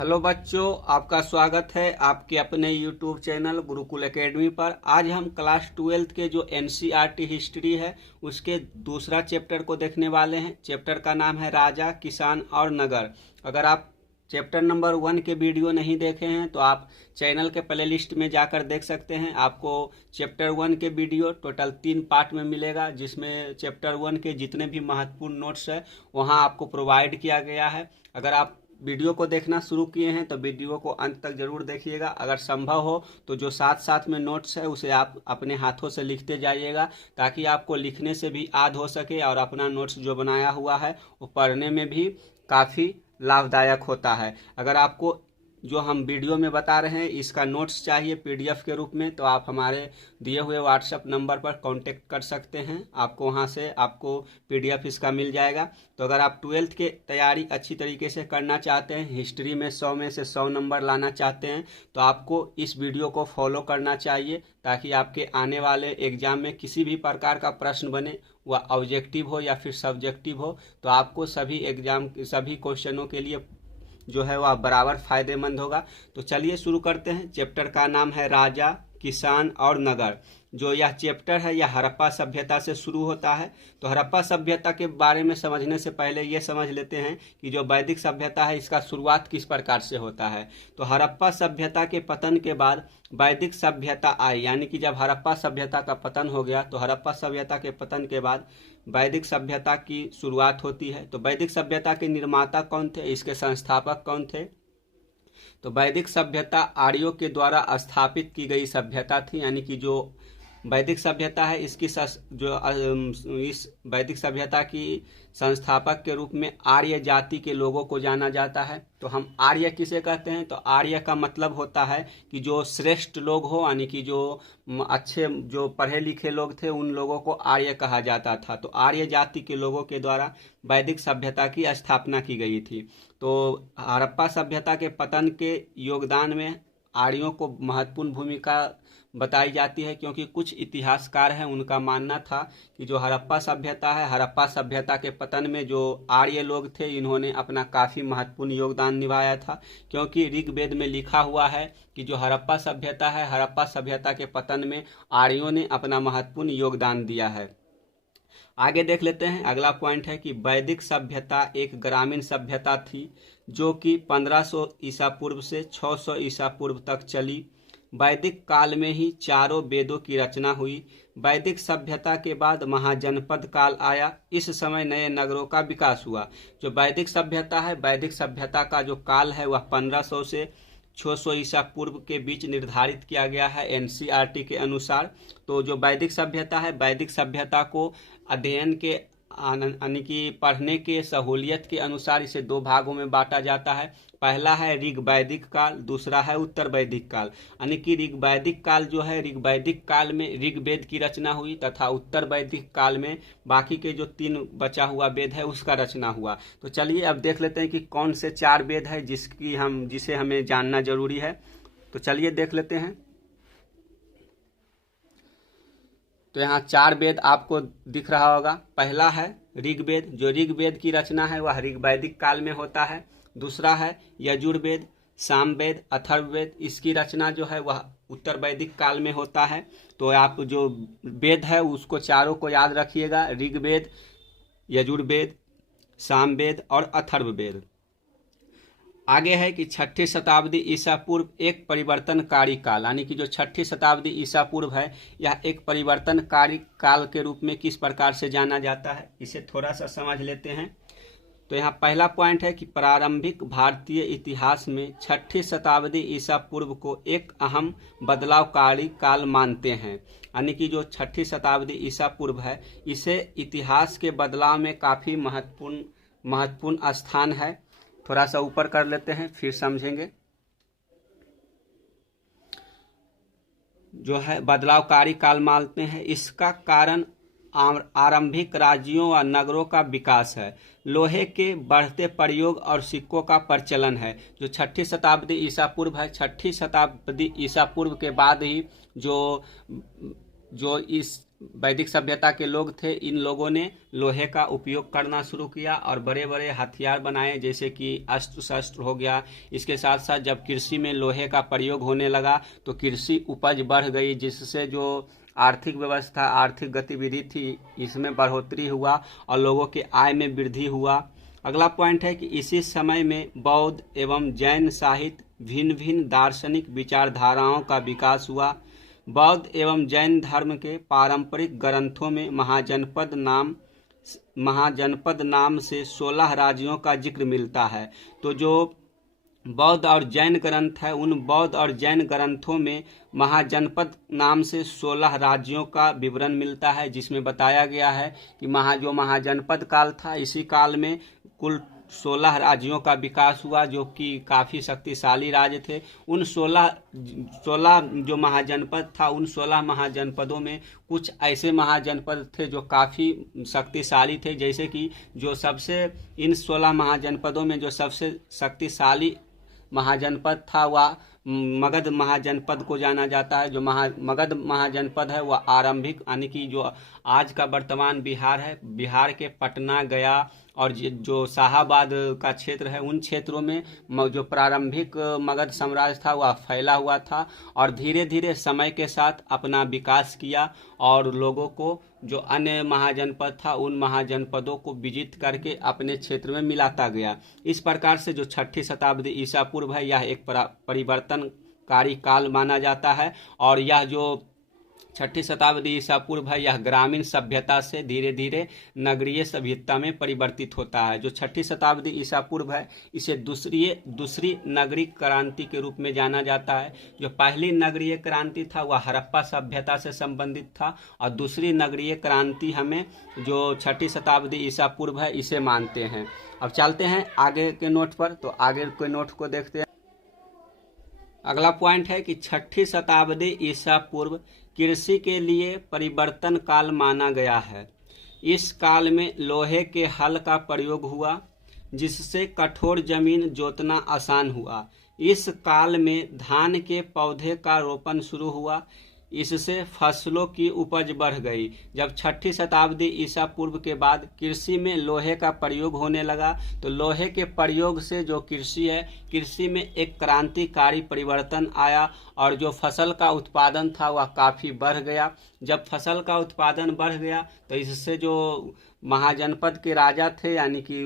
Hello बच्चों, आपका स्वागत है आपके अपने यूट्यूब चैनल गुरुकुल एकेडमी पर। आज हम क्लास 12th के जो एनसीईआरटी हिस्ट्री है उसके दूसरा चैप्टर को देखने वाले हैं। चैप्टर का नाम है राजा, किसान और नगर। अगर आप चैप्टर नंबर 1 के वीडियो नहीं देखे हैं तो आप चैनल के प्लेलिस्ट में जाकर देख सकते हैं। आपको चैप्टर 1 के वीडियो टोटल 3 पार्ट में मिलेगा, जिसमें चैप्टर 1 के जितने भी महत्वपूर्ण नोट्स है वहाँ आपको प्रोवाइड किया गया है। अगर आप वीडियो को देखना शुरू किए हैं तो वीडियो को अंत तक जरूर देखिएगा। अगर संभव हो तो जो साथ साथ में नोट्स है उसे आप अपने हाथों से लिखते जाइएगा, ताकि आपको लिखने से भी याद हो सके और अपना नोट्स जो बनाया हुआ है वो पढ़ने में भी काफ़ी लाभदायक होता है। अगर आपको जो हम वीडियो में बता रहे हैं इसका नोट्स चाहिए पीडीएफ के रूप में, तो आप हमारे दिए हुए व्हाट्सएप नंबर पर कांटेक्ट कर सकते हैं। आपको वहां से आपको पीडीएफ इसका मिल जाएगा। तो अगर आप 12th के तैयारी अच्छी तरीके से करना चाहते हैं, हिस्ट्री में 100 में से 100 नंबर लाना चाहते हैं, तो आपको इस वीडियो को फॉलो करना चाहिए, ताकि आपके आने वाले एग्जाम में किसी भी प्रकार का प्रश्न बने, वह ऑब्जेक्टिव हो या फिर सब्जेक्टिव हो, तो आपको सभी क्वेश्चनों के लिए जो है वह बराबर फायदेमंद होगा। तो चलिए शुरू करते हैं। चैप्टर का नाम है राजा, किसान और नगर। जो यह चैप्टर है यह हड़प्पा सभ्यता से शुरू होता है। तो हड़प्पा सभ्यता के बारे में समझने से पहले ये समझ लेते हैं कि जो वैदिक सभ्यता है इसका शुरुआत किस प्रकार से होता है। तो हड़प्पा सभ्यता के पतन के बाद वैदिक सभ्यता आई, यानी कि जब हड़प्पा सभ्यता का पतन हो गया तो हड़प्पा सभ्यता के पतन के बाद वैदिक सभ्यता की शुरुआत होती है। तो वैदिक सभ्यता के निर्माता कौन थे, इसके संस्थापक कौन थे? तो वैदिक सभ्यता आर्यों के द्वारा स्थापित की गई सभ्यता थी, यानी कि जो वैदिक सभ्यता है इस वैदिक सभ्यता की संस्थापक के रूप में आर्य जाति के लोगों को जाना जाता है। तो हम आर्य किसे कहते हैं? तो आर्य का मतलब होता है कि जो श्रेष्ठ लोग हो, यानी कि जो अच्छे जो पढ़े लिखे लोग थे उन लोगों को आर्य कहा जाता था। तो आर्य जाति के लोगों के द्वारा वैदिक सभ्यता की स्थापना की गई थी। तो हड़प्पा सभ्यता के पतन के योगदान में आर्यों को महत्वपूर्ण भूमिका बताई जाती है, क्योंकि कुछ इतिहासकार हैं उनका मानना था कि जो हड़प्पा सभ्यता है, हड़प्पा सभ्यता के पतन में जो आर्य लोग थे इन्होंने अपना काफ़ी महत्वपूर्ण योगदान निभाया था। क्योंकि ऋग्वेद में लिखा हुआ है कि जो हड़प्पा सभ्यता है, हड़प्पा सभ्यता के पतन में आर्यों ने अपना महत्वपूर्ण योगदान दिया है। आगे देख लेते हैं। अगला पॉइंट है कि वैदिक सभ्यता एक ग्रामीण सभ्यता थी जो कि 1500 ईसा पूर्व से 600 ईसा पूर्व तक चली। वैदिक काल में ही चारों वेदों की रचना हुई। वैदिक सभ्यता के बाद महाजनपद काल आया। इस समय नए नगरों का विकास हुआ। जो वैदिक सभ्यता है, वैदिक सभ्यता का जो काल है वह 1500 से 600 ईसा पूर्व के बीच निर्धारित किया गया है एनसीईआरटी के अनुसार। तो जो वैदिक सभ्यता है, वैदिक सभ्यता को अध्ययन के यानी कि पढ़ने के सहूलियत के अनुसार इसे 2 भागों में बांटा जाता है। पहला है ऋग वैदिक काल, दूसरा है उत्तर वैदिक काल। यानी कि ऋग वैदिक काल जो है, ऋग वैदिक काल में ऋग्वेद की रचना हुई तथा उत्तर वैदिक काल में बाकी के जो 3 बचा हुआ वेद है उसका रचना हुआ। तो चलिए अब देख लेते हैं कि कौन से 4 वेद है जिसे हमें जानना जरूरी है। तो चलिए देख लेते हैं। तो यहाँ 4 वेद आपको दिख रहा होगा। पहला है ऋग्वेद। जो ऋग्वेद की रचना है वह ऋग्वैदिक काल में होता है। दूसरा है यजुर्वेद, सामवेद, अथर्ववेद। इसकी रचना जो है वह उत्तर वैदिक काल में होता है। तो आप जो वेद है उसको चारों को याद रखिएगा, ऋग्वेद, यजुर्वेद, सामवेद और अथर्ववेद। आगे है कि 6ठी शताब्दी ईसा पूर्व एक परिवर्तनकारी काल, यानी कि जो 6ठी शताब्दी ईसा पूर्व है यह एक परिवर्तनकारी काल के रूप में किस प्रकार से जाना जाता है, इसे थोड़ा सा समझ लेते हैं। तो यहाँ पहला पॉइंट है कि प्रारंभिक भारतीय इतिहास में 6ठी शताब्दी ईसा पूर्व को एक अहम बदलावकारी काल मानते हैं। यानी कि जो 6ठी शताब्दी ईसा पूर्व है इसे इतिहास के बदलाव में काफ़ी महत्वपूर्ण स्थान है। थोड़ा सा ऊपर कर लेते हैं फिर समझेंगे। जो है बदलावकारी काल मानते हैं। इसका कारण आरंभिक राज्यों व नगरों का विकास है, लोहे के बढ़ते प्रयोग और सिक्कों का प्रचलन है। जो 6ठी शताब्दी ईसा पूर्व है, 6ठी शताब्दी ईसा पूर्व के बाद ही जो इस वैदिक सभ्यता के लोग थे, इन लोगों ने लोहे का उपयोग करना शुरू किया और बड़े बड़े हथियार बनाए, जैसे कि अस्त्र शस्त्र हो गया। इसके साथ साथ जब कृषि में लोहे का प्रयोग होने लगा तो कृषि उपज बढ़ गई, जिससे जो आर्थिक व्यवस्था, आर्थिक गतिविधि थी, इसमें बढ़ोतरी हुआ और लोगों के आय में वृद्धि हुआ। अगला पॉइंट है कि इसी समय में बौद्ध एवं जैन साहित्य, भिन्न भिन्न दार्शनिक विचारधाराओं का विकास हुआ। बौद्ध एवं जैन धर्म के पारंपरिक ग्रंथों में महाजनपद नाम से 16 राज्यों का जिक्र मिलता है। तो जो बौद्ध और जैन ग्रंथ है, उन बौद्ध और जैन ग्रंथों में महाजनपद नाम से 16 राज्यों का विवरण मिलता है, जिसमें बताया गया है कि जो महाजनपद काल था, इसी काल में कुल 16 राज्यों का विकास हुआ, जो कि काफ़ी शक्तिशाली राज्य थे। उन 16 जो महाजनपद था, उन 16 महाजनपदों में कुछ ऐसे महाजनपद थे जो काफ़ी शक्तिशाली थे, जैसे कि इन 16 महाजनपदों में जो सबसे शक्तिशाली महाजनपद था वह मगध महाजनपद को जाना जाता है। जो मगध महाजनपद है वह आरंभिक, यानी कि जो आज का वर्तमान बिहार है, बिहार के पटना, गया और जो शाहाबाद का क्षेत्र है, उन क्षेत्रों में जो प्रारंभिक मगध साम्राज्य था वह फैला हुआ था और धीरे धीरे समय के साथ अपना विकास किया और लोगों को जो अन्य महाजनपद था, उन महाजनपदों को विजित करके अपने क्षेत्र में मिलाता गया। इस प्रकार से जो 6ठी शताब्दी ईसा पूर्व है, यह एक परिवर्तनकारी काल माना जाता है और यह जो 6ठी शताब्दी ईसा पूर्व है, यह ग्रामीण सभ्यता से धीरे धीरे नगरीय सभ्यता में परिवर्तित होता है। जो 6ठी शताब्दी ईसा पूर्व है, इसे दूसरी नगरीय क्रांति के रूप में जाना जाता है। जो पहली नगरीय क्रांति था वह हड़प्पा सभ्यता से संबंधित था और दूसरी नगरीय क्रांति हमें जो 6ठी शताब्दी ईसा पूर्व है, इसे मानते हैं। अब चलते हैं आगे के नोट पर, तो आगे के नोट को देखते हैं। अगला पॉइंट है कि 6ठी शताब्दी ईसा पूर्व कृषि के लिए परिवर्तन काल माना गया है। इस काल में लोहे के हल का प्रयोग हुआ, जिससे कठोर जमीन जोतना आसान हुआ। इस काल में धान के पौधे का रोपण शुरू हुआ, इससे फसलों की उपज बढ़ गई। जब 6ठी शताब्दी ईसा पूर्व के बाद कृषि में लोहे का प्रयोग होने लगा, तो लोहे के प्रयोग से जो कृषि है, कृषि में एक क्रांतिकारी परिवर्तन आया और जो फसल का उत्पादन था वह काफ़ी बढ़ गया। जब फसल का उत्पादन बढ़ गया तो इससे जो महाजनपद के राजा थे, यानी कि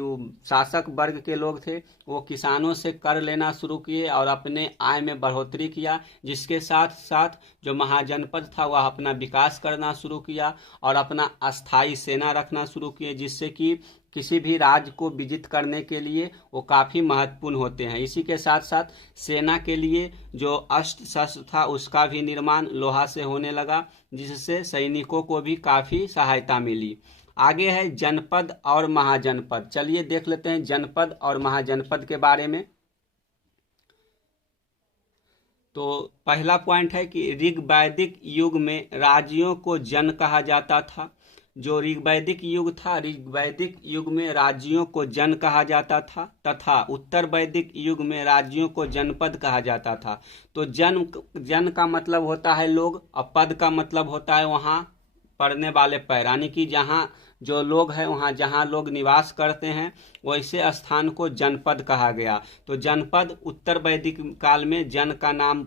शासक वर्ग के लोग थे, वो किसानों से कर लेना शुरू किए और अपने आय में बढ़ोतरी किया, जिसके साथ साथ जो महाजनपद था वह अपना विकास करना शुरू किया और अपना अस्थाई सेना रखना शुरू किए, जिससे कि किसी भी राज्य को विजित करने के लिए वो काफ़ी महत्वपूर्ण होते हैं। इसी के साथ साथ सेना के लिए जो अस्त्र शस्त्र था उसका भी निर्माण लोहा से होने लगा, जिससे सैनिकों को भी काफ़ी सहायता मिली। आगे है जनपद और महाजनपद। चलिए देख लेते हैं जनपद और महाजनपद के बारे में। तो पहला पॉइंट है कि ऋग्वैदिक युग में राज्यों को जन कहा जाता था। जो ऋग्वैदिक युग था, ऋग्वैदिक युग में राज्यों को जन कहा जाता था तथा उत्तर वैदिक युग में राज्यों को जनपद कहा जाता था। तो जन का मतलब होता है लोग और पद का मतलब होता है वहाँ पड़ने वाले पैर, यानी कि जहाँ जो लोग हैं, वहाँ जहाँ लोग निवास करते हैं, वैसे स्थान को जनपद कहा गया। तो जनपद उत्तर वैदिक काल में जन का नाम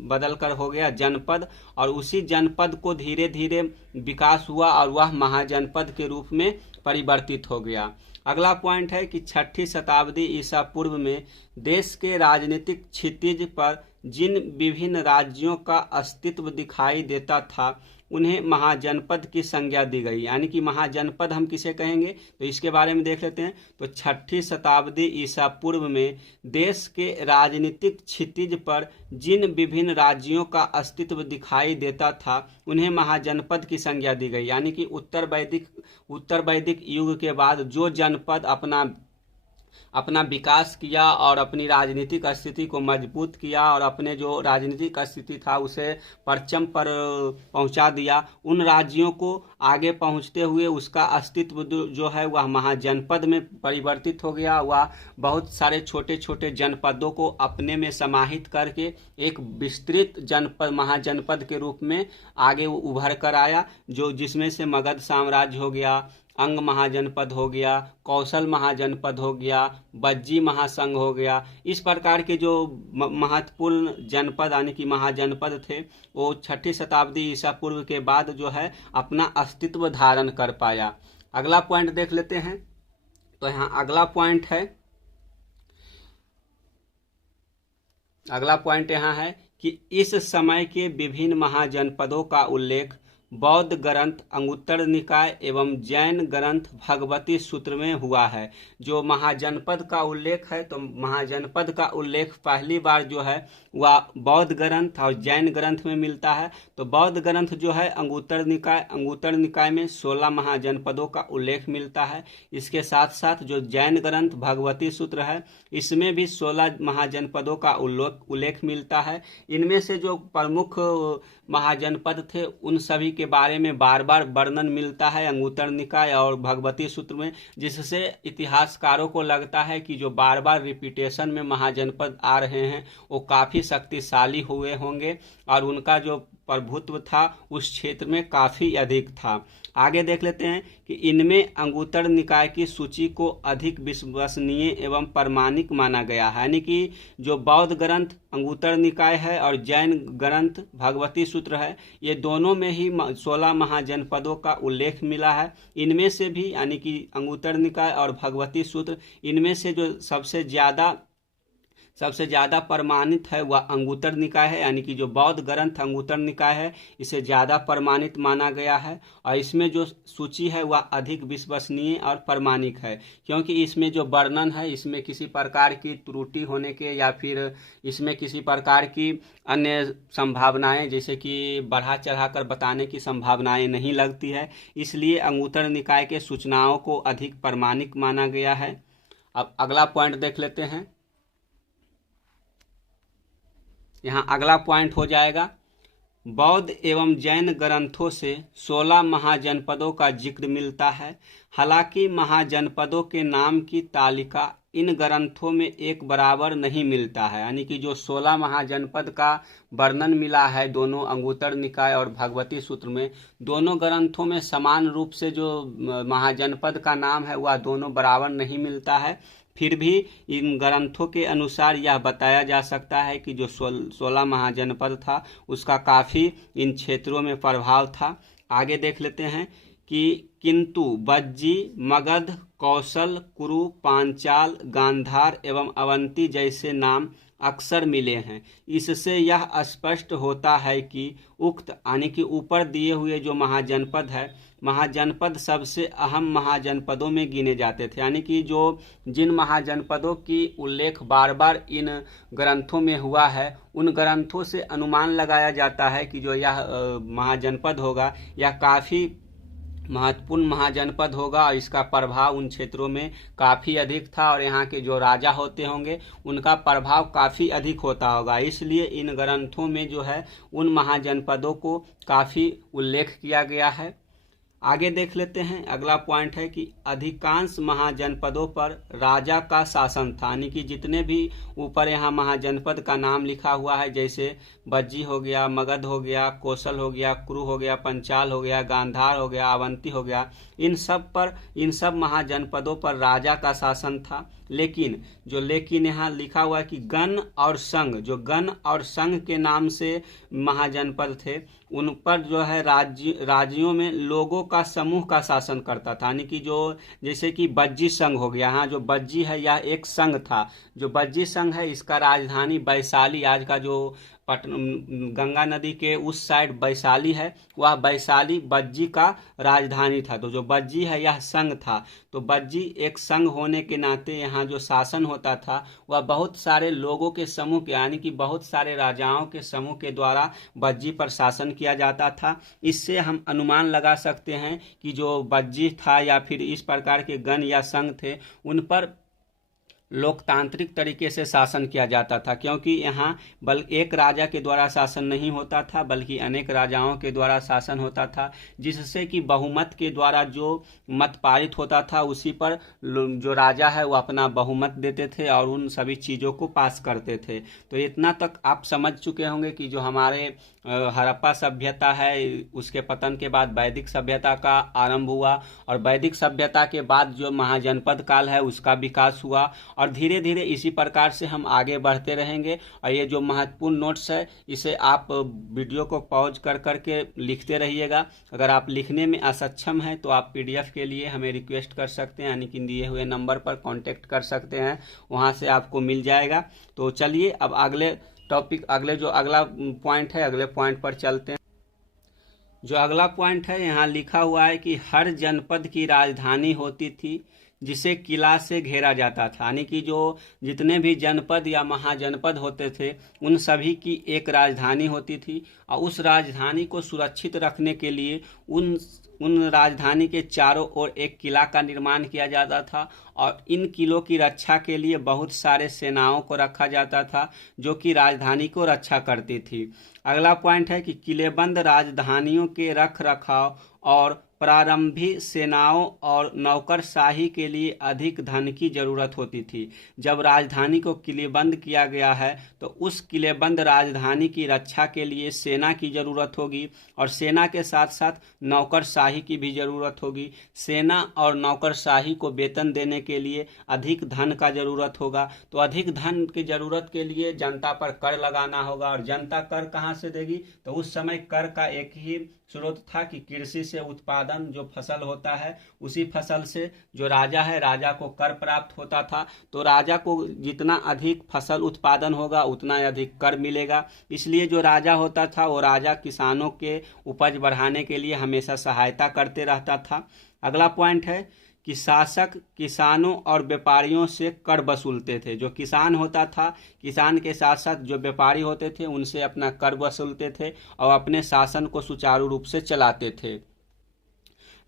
बदल कर हो गया जनपद, और उसी जनपद को धीरे धीरे विकास हुआ और वह महाजनपद के रूप में परिवर्तित हो गया। अगला पॉइंट है कि 6ठी शताब्दी ईसा पूर्व में देश के राजनीतिक क्षितिज पर जिन विभिन्न राज्यों का अस्तित्व दिखाई देता था, उन्हें महाजनपद की संज्ञा दी गई। यानी कि महाजनपद हम किसे कहेंगे, तो इसके बारे में देख लेते हैं। तो 6ठी शताब्दी ईसा पूर्व में देश के राजनीतिक क्षितिज पर जिन विभिन्न राज्यों का अस्तित्व दिखाई देता था, उन्हें महाजनपद की संज्ञा दी गई। यानी कि उत्तर वैदिक युग के बाद जो जनपद अपना अपना विकास किया और अपनी राजनीतिक स्थिति को मजबूत किया और अपने जो राजनीतिक स्थिति था उसे परचम पर पहुंचा दिया। उन राज्यों को आगे पहुंचते हुए उसका अस्तित्व जो है वह महाजनपद में परिवर्तित हो गया। वह बहुत सारे छोटे छोटे जनपदों को अपने में समाहित करके एक विस्तृत जनपद महाजनपद के रूप में आगे उभर कर आया, जो जिसमें से मगध साम्राज्य हो गया, अंग महाजनपद हो गया, कौशल महाजनपद हो गया, बज्जी महासंघ हो गया। इस प्रकार के जो महत्वपूर्ण जनपद यानी कि महाजनपद थे वो 6ठी शताब्दी ईसा पूर्व के बाद जो है अपना अस्तित्व धारण कर पाया। अगला पॉइंट देख लेते हैं। तो यहाँ अगला पॉइंट यहाँ है कि इस समय के विभिन्न महाजनपदों का उल्लेख बौद्ध ग्रंथ अंगुत्तर निकाय एवं जैन ग्रंथ भगवती सूत्र में हुआ है। जो महाजनपद का उल्लेख है, तो महाजनपद का उल्लेख पहली बार जो है वह बौद्ध ग्रंथ और जैन ग्रंथ में मिलता है। तो बौद्ध ग्रंथ जो है अंगुत्तर निकाय में 16 महाजनपदों का उल्लेख मिलता है। इसके साथ साथ जो जैन ग्रंथ भगवती सूत्र है इसमें भी 16 महाजनपदों का उल्लेख मिलता है। इनमें से जो प्रमुख महाजनपद थे उन सभी के बारे में बार बार वर्णन मिलता है अंगुत्तर निकाय और भगवती सूत्र में, जिससे इतिहासकारों को लगता है कि जो बार बार रिपीटेशन में महाजनपद आ रहे हैं वो काफ़ी शक्तिशाली हुए होंगे और उनका जो प्रभुत्व था उस क्षेत्र में काफ़ी अधिक था। आगे देख लेते हैं कि इनमें अंगुत्तर निकाय की सूची को अधिक विश्वसनीय एवं प्रमाणिक माना गया है। यानी कि जो बौद्ध ग्रंथ अंगुत्तर निकाय है और जैन ग्रंथ भगवती सूत्र है, ये दोनों में ही 16 महाजनपदों का उल्लेख मिला है। इनमें से भी यानी कि अंगुत्तर निकाय और भगवती सूत्र, इनमें से जो सबसे ज़्यादा प्रमाणित है वह अंगुत्तर निकाय है। यानी कि जो बौद्ध ग्रंथ अंगुत्तर निकाय है इसे ज़्यादा प्रमाणित माना गया है और इसमें जो सूची है वह अधिक विश्वसनीय और प्रमाणिक है, क्योंकि इसमें जो वर्णन है इसमें किसी प्रकार की त्रुटि होने के या फिर इसमें किसी प्रकार की अन्य संभावनाएं जैसे कि बढ़ा चढ़ाकर बताने की संभावनाएं नहीं लगती है। इसलिए अंगुत्तर निकाय के सूचनाओं को अधिक प्रमाणिक माना गया है। अब अगला पॉइंट देख लेते हैं। यहाँ अगला पॉइंट हो जाएगा, बौद्ध एवं जैन ग्रंथों से 16 महाजनपदों का जिक्र मिलता है। हालांकि महाजनपदों के नाम की तालिका इन ग्रंथों में एक बराबर नहीं मिलता है। यानी कि जो 16 महाजनपद का वर्णन मिला है दोनों अंगुत्तर निकाय और भगवती सूत्र में, दोनों ग्रंथों में समान रूप से जो महाजनपद का नाम है वह दोनों बराबर नहीं मिलता है। फिर भी इन ग्रंथों के अनुसार यह बताया जा सकता है कि जो 16 महाजनपद था उसका काफ़ी इन क्षेत्रों में प्रभाव था। आगे देख लेते हैं कि किंतु बज्जी, मगध, कौशल, कुरु, पांचाल, गांधार एवं अवंती जैसे नाम अक्सर मिले हैं। इससे यह स्पष्ट होता है कि उक्त यानी कि ऊपर दिए हुए जो महाजनपद है, महाजनपद सबसे अहम महाजनपदों में गिने जाते थे। यानी कि जो जिन महाजनपदों की उल्लेख बार बार इन ग्रंथों में हुआ है उन ग्रंथों से अनुमान लगाया जाता है कि जो यह महाजनपद होगा यह काफ़ी महत्वपूर्ण महाजनपद होगा और इसका प्रभाव उन क्षेत्रों में काफ़ी अधिक था और यहाँ के जो राजा होते होंगे उनका प्रभाव काफ़ी अधिक होता होगा। इसलिए इन ग्रंथों में जो है उन महाजनपदों को काफ़ी उल्लेख किया गया है। आगे देख लेते हैं। अगला पॉइंट है कि अधिकांश महाजनपदों पर राजा का शासन था। यानी कि जितने भी ऊपर यहाँ महाजनपद का नाम लिखा हुआ है, जैसे बज्जी हो गया, मगध हो गया, कौशल हो गया, कुरु हो गया, पंचाल हो गया, गांधार हो गया, अवंती हो गया, इन सब महाजनपदों पर राजा का शासन था। लेकिन यहाँ लिखा हुआ है कि गण और संघ, जो गण और संघ के नाम से महाजनपद थे उन पर जो है राज्यों में लोगों का समूह का शासन करता था। यानी कि जो जैसे कि बज्जी संघ हो गया, हाँ जो बज्जी है यह एक संघ था। जो बज्जी संघ है इसका राजधानी वैशाली, आज का जो गंगा नदी के उस साइड वैशाली है, वह वैशाली बज्जी का राजधानी था। तो जो बज्जी है यह संघ था। तो बज्जी एक संघ होने के नाते यहाँ जो शासन होता था वह बहुत सारे लोगों के समूह के यानी कि बहुत सारे राजाओं के समूह के द्वारा बज्जी पर शासन किया जाता था। इससे हम अनुमान लगा सकते हैं कि जो बज्जी था या फिर इस प्रकार के गण या संघ थे उन पर लोकतांत्रिक तरीके से शासन किया जाता था, क्योंकि यहाँ एक राजा के द्वारा शासन नहीं होता था बल्कि अनेक राजाओं के द्वारा शासन होता था, जिससे कि बहुमत के द्वारा जो मत पारित होता था उसी पर जो राजा है वो अपना बहुमत देते थे और उन सभी चीज़ों को पास करते थे। तो इतना तक आप समझ चुके होंगे कि जो हमारे हड़प्पा सभ्यता है उसके पतन के बाद वैदिक सभ्यता का आरंभ हुआ, और वैदिक सभ्यता के बाद जो महाजनपद काल है उसका विकास हुआ, और धीरे धीरे इसी प्रकार से हम आगे बढ़ते रहेंगे। और ये जो महत्वपूर्ण नोट्स है इसे आप वीडियो को पॉज कर करके लिखते रहिएगा। अगर आप लिखने में असक्षम हैं तो आप PDF के लिए हमें रिक्वेस्ट कर सकते हैं, यानी कि दिए हुए नंबर पर कांटेक्ट कर सकते हैं, वहां से आपको मिल जाएगा। तो चलिए अब अगला पॉइंट है, अगले पॉइंट पर चलते हैं। जो अगला पॉइंट है यहाँ लिखा हुआ है कि हर जनपद की राजधानी होती थी जिसे किला से घेरा जाता था, यानी कि जो जितने भी जनपद या महाजनपद होते थे उन सभी की एक राजधानी होती थी, और उस राजधानी को सुरक्षित रखने के लिए उन राजधानी के चारों ओर एक किला का निर्माण किया जाता था, और इन किलों की रक्षा के लिए बहुत सारे सेनाओं को रखा जाता था जो कि राजधानी को रक्षा करती थी। अगला पॉइंट है कि किलेबंद राजधानियों के रख रखाव और प्रारंभिक सेनाओं और नौकरशाही के लिए अधिक धन की जरूरत होती थी। जब राजधानी को किलेबंद किया गया है तो उस किलेबंद राजधानी की रक्षा के लिए सेना की जरूरत होगी, और सेना के साथ साथ नौकरशाही की भी जरूरत होगी। सेना और नौकरशाही को वेतन देने के लिए अधिक धन का जरूरत होगा, तो अधिक धन की जरूरत के लिए जनता पर कर लगाना होगा, और जनता कर कहाँ से देगी? तो उस समय कर का एक ही स्रोत था कि कृषि से उत्पादन जो फसल होता है उसी फसल से जो राजा है राजा को कर प्राप्त होता था। तो राजा को जितना अधिक फसल उत्पादन होगा उतना अधिक कर मिलेगा, इसलिए जो राजा होता था वो राजा किसानों के उपज बढ़ाने के लिए हमेशा सहायता करते रहता था। अगला पॉइंट है कि शासक किसानों और व्यापारियों से कर वसूलते थे। जो किसान होता था, किसान के साथ साथ जो व्यापारी होते थे उनसे अपना कर वसूलते थे और अपने शासन को सुचारू रूप से चलाते थे।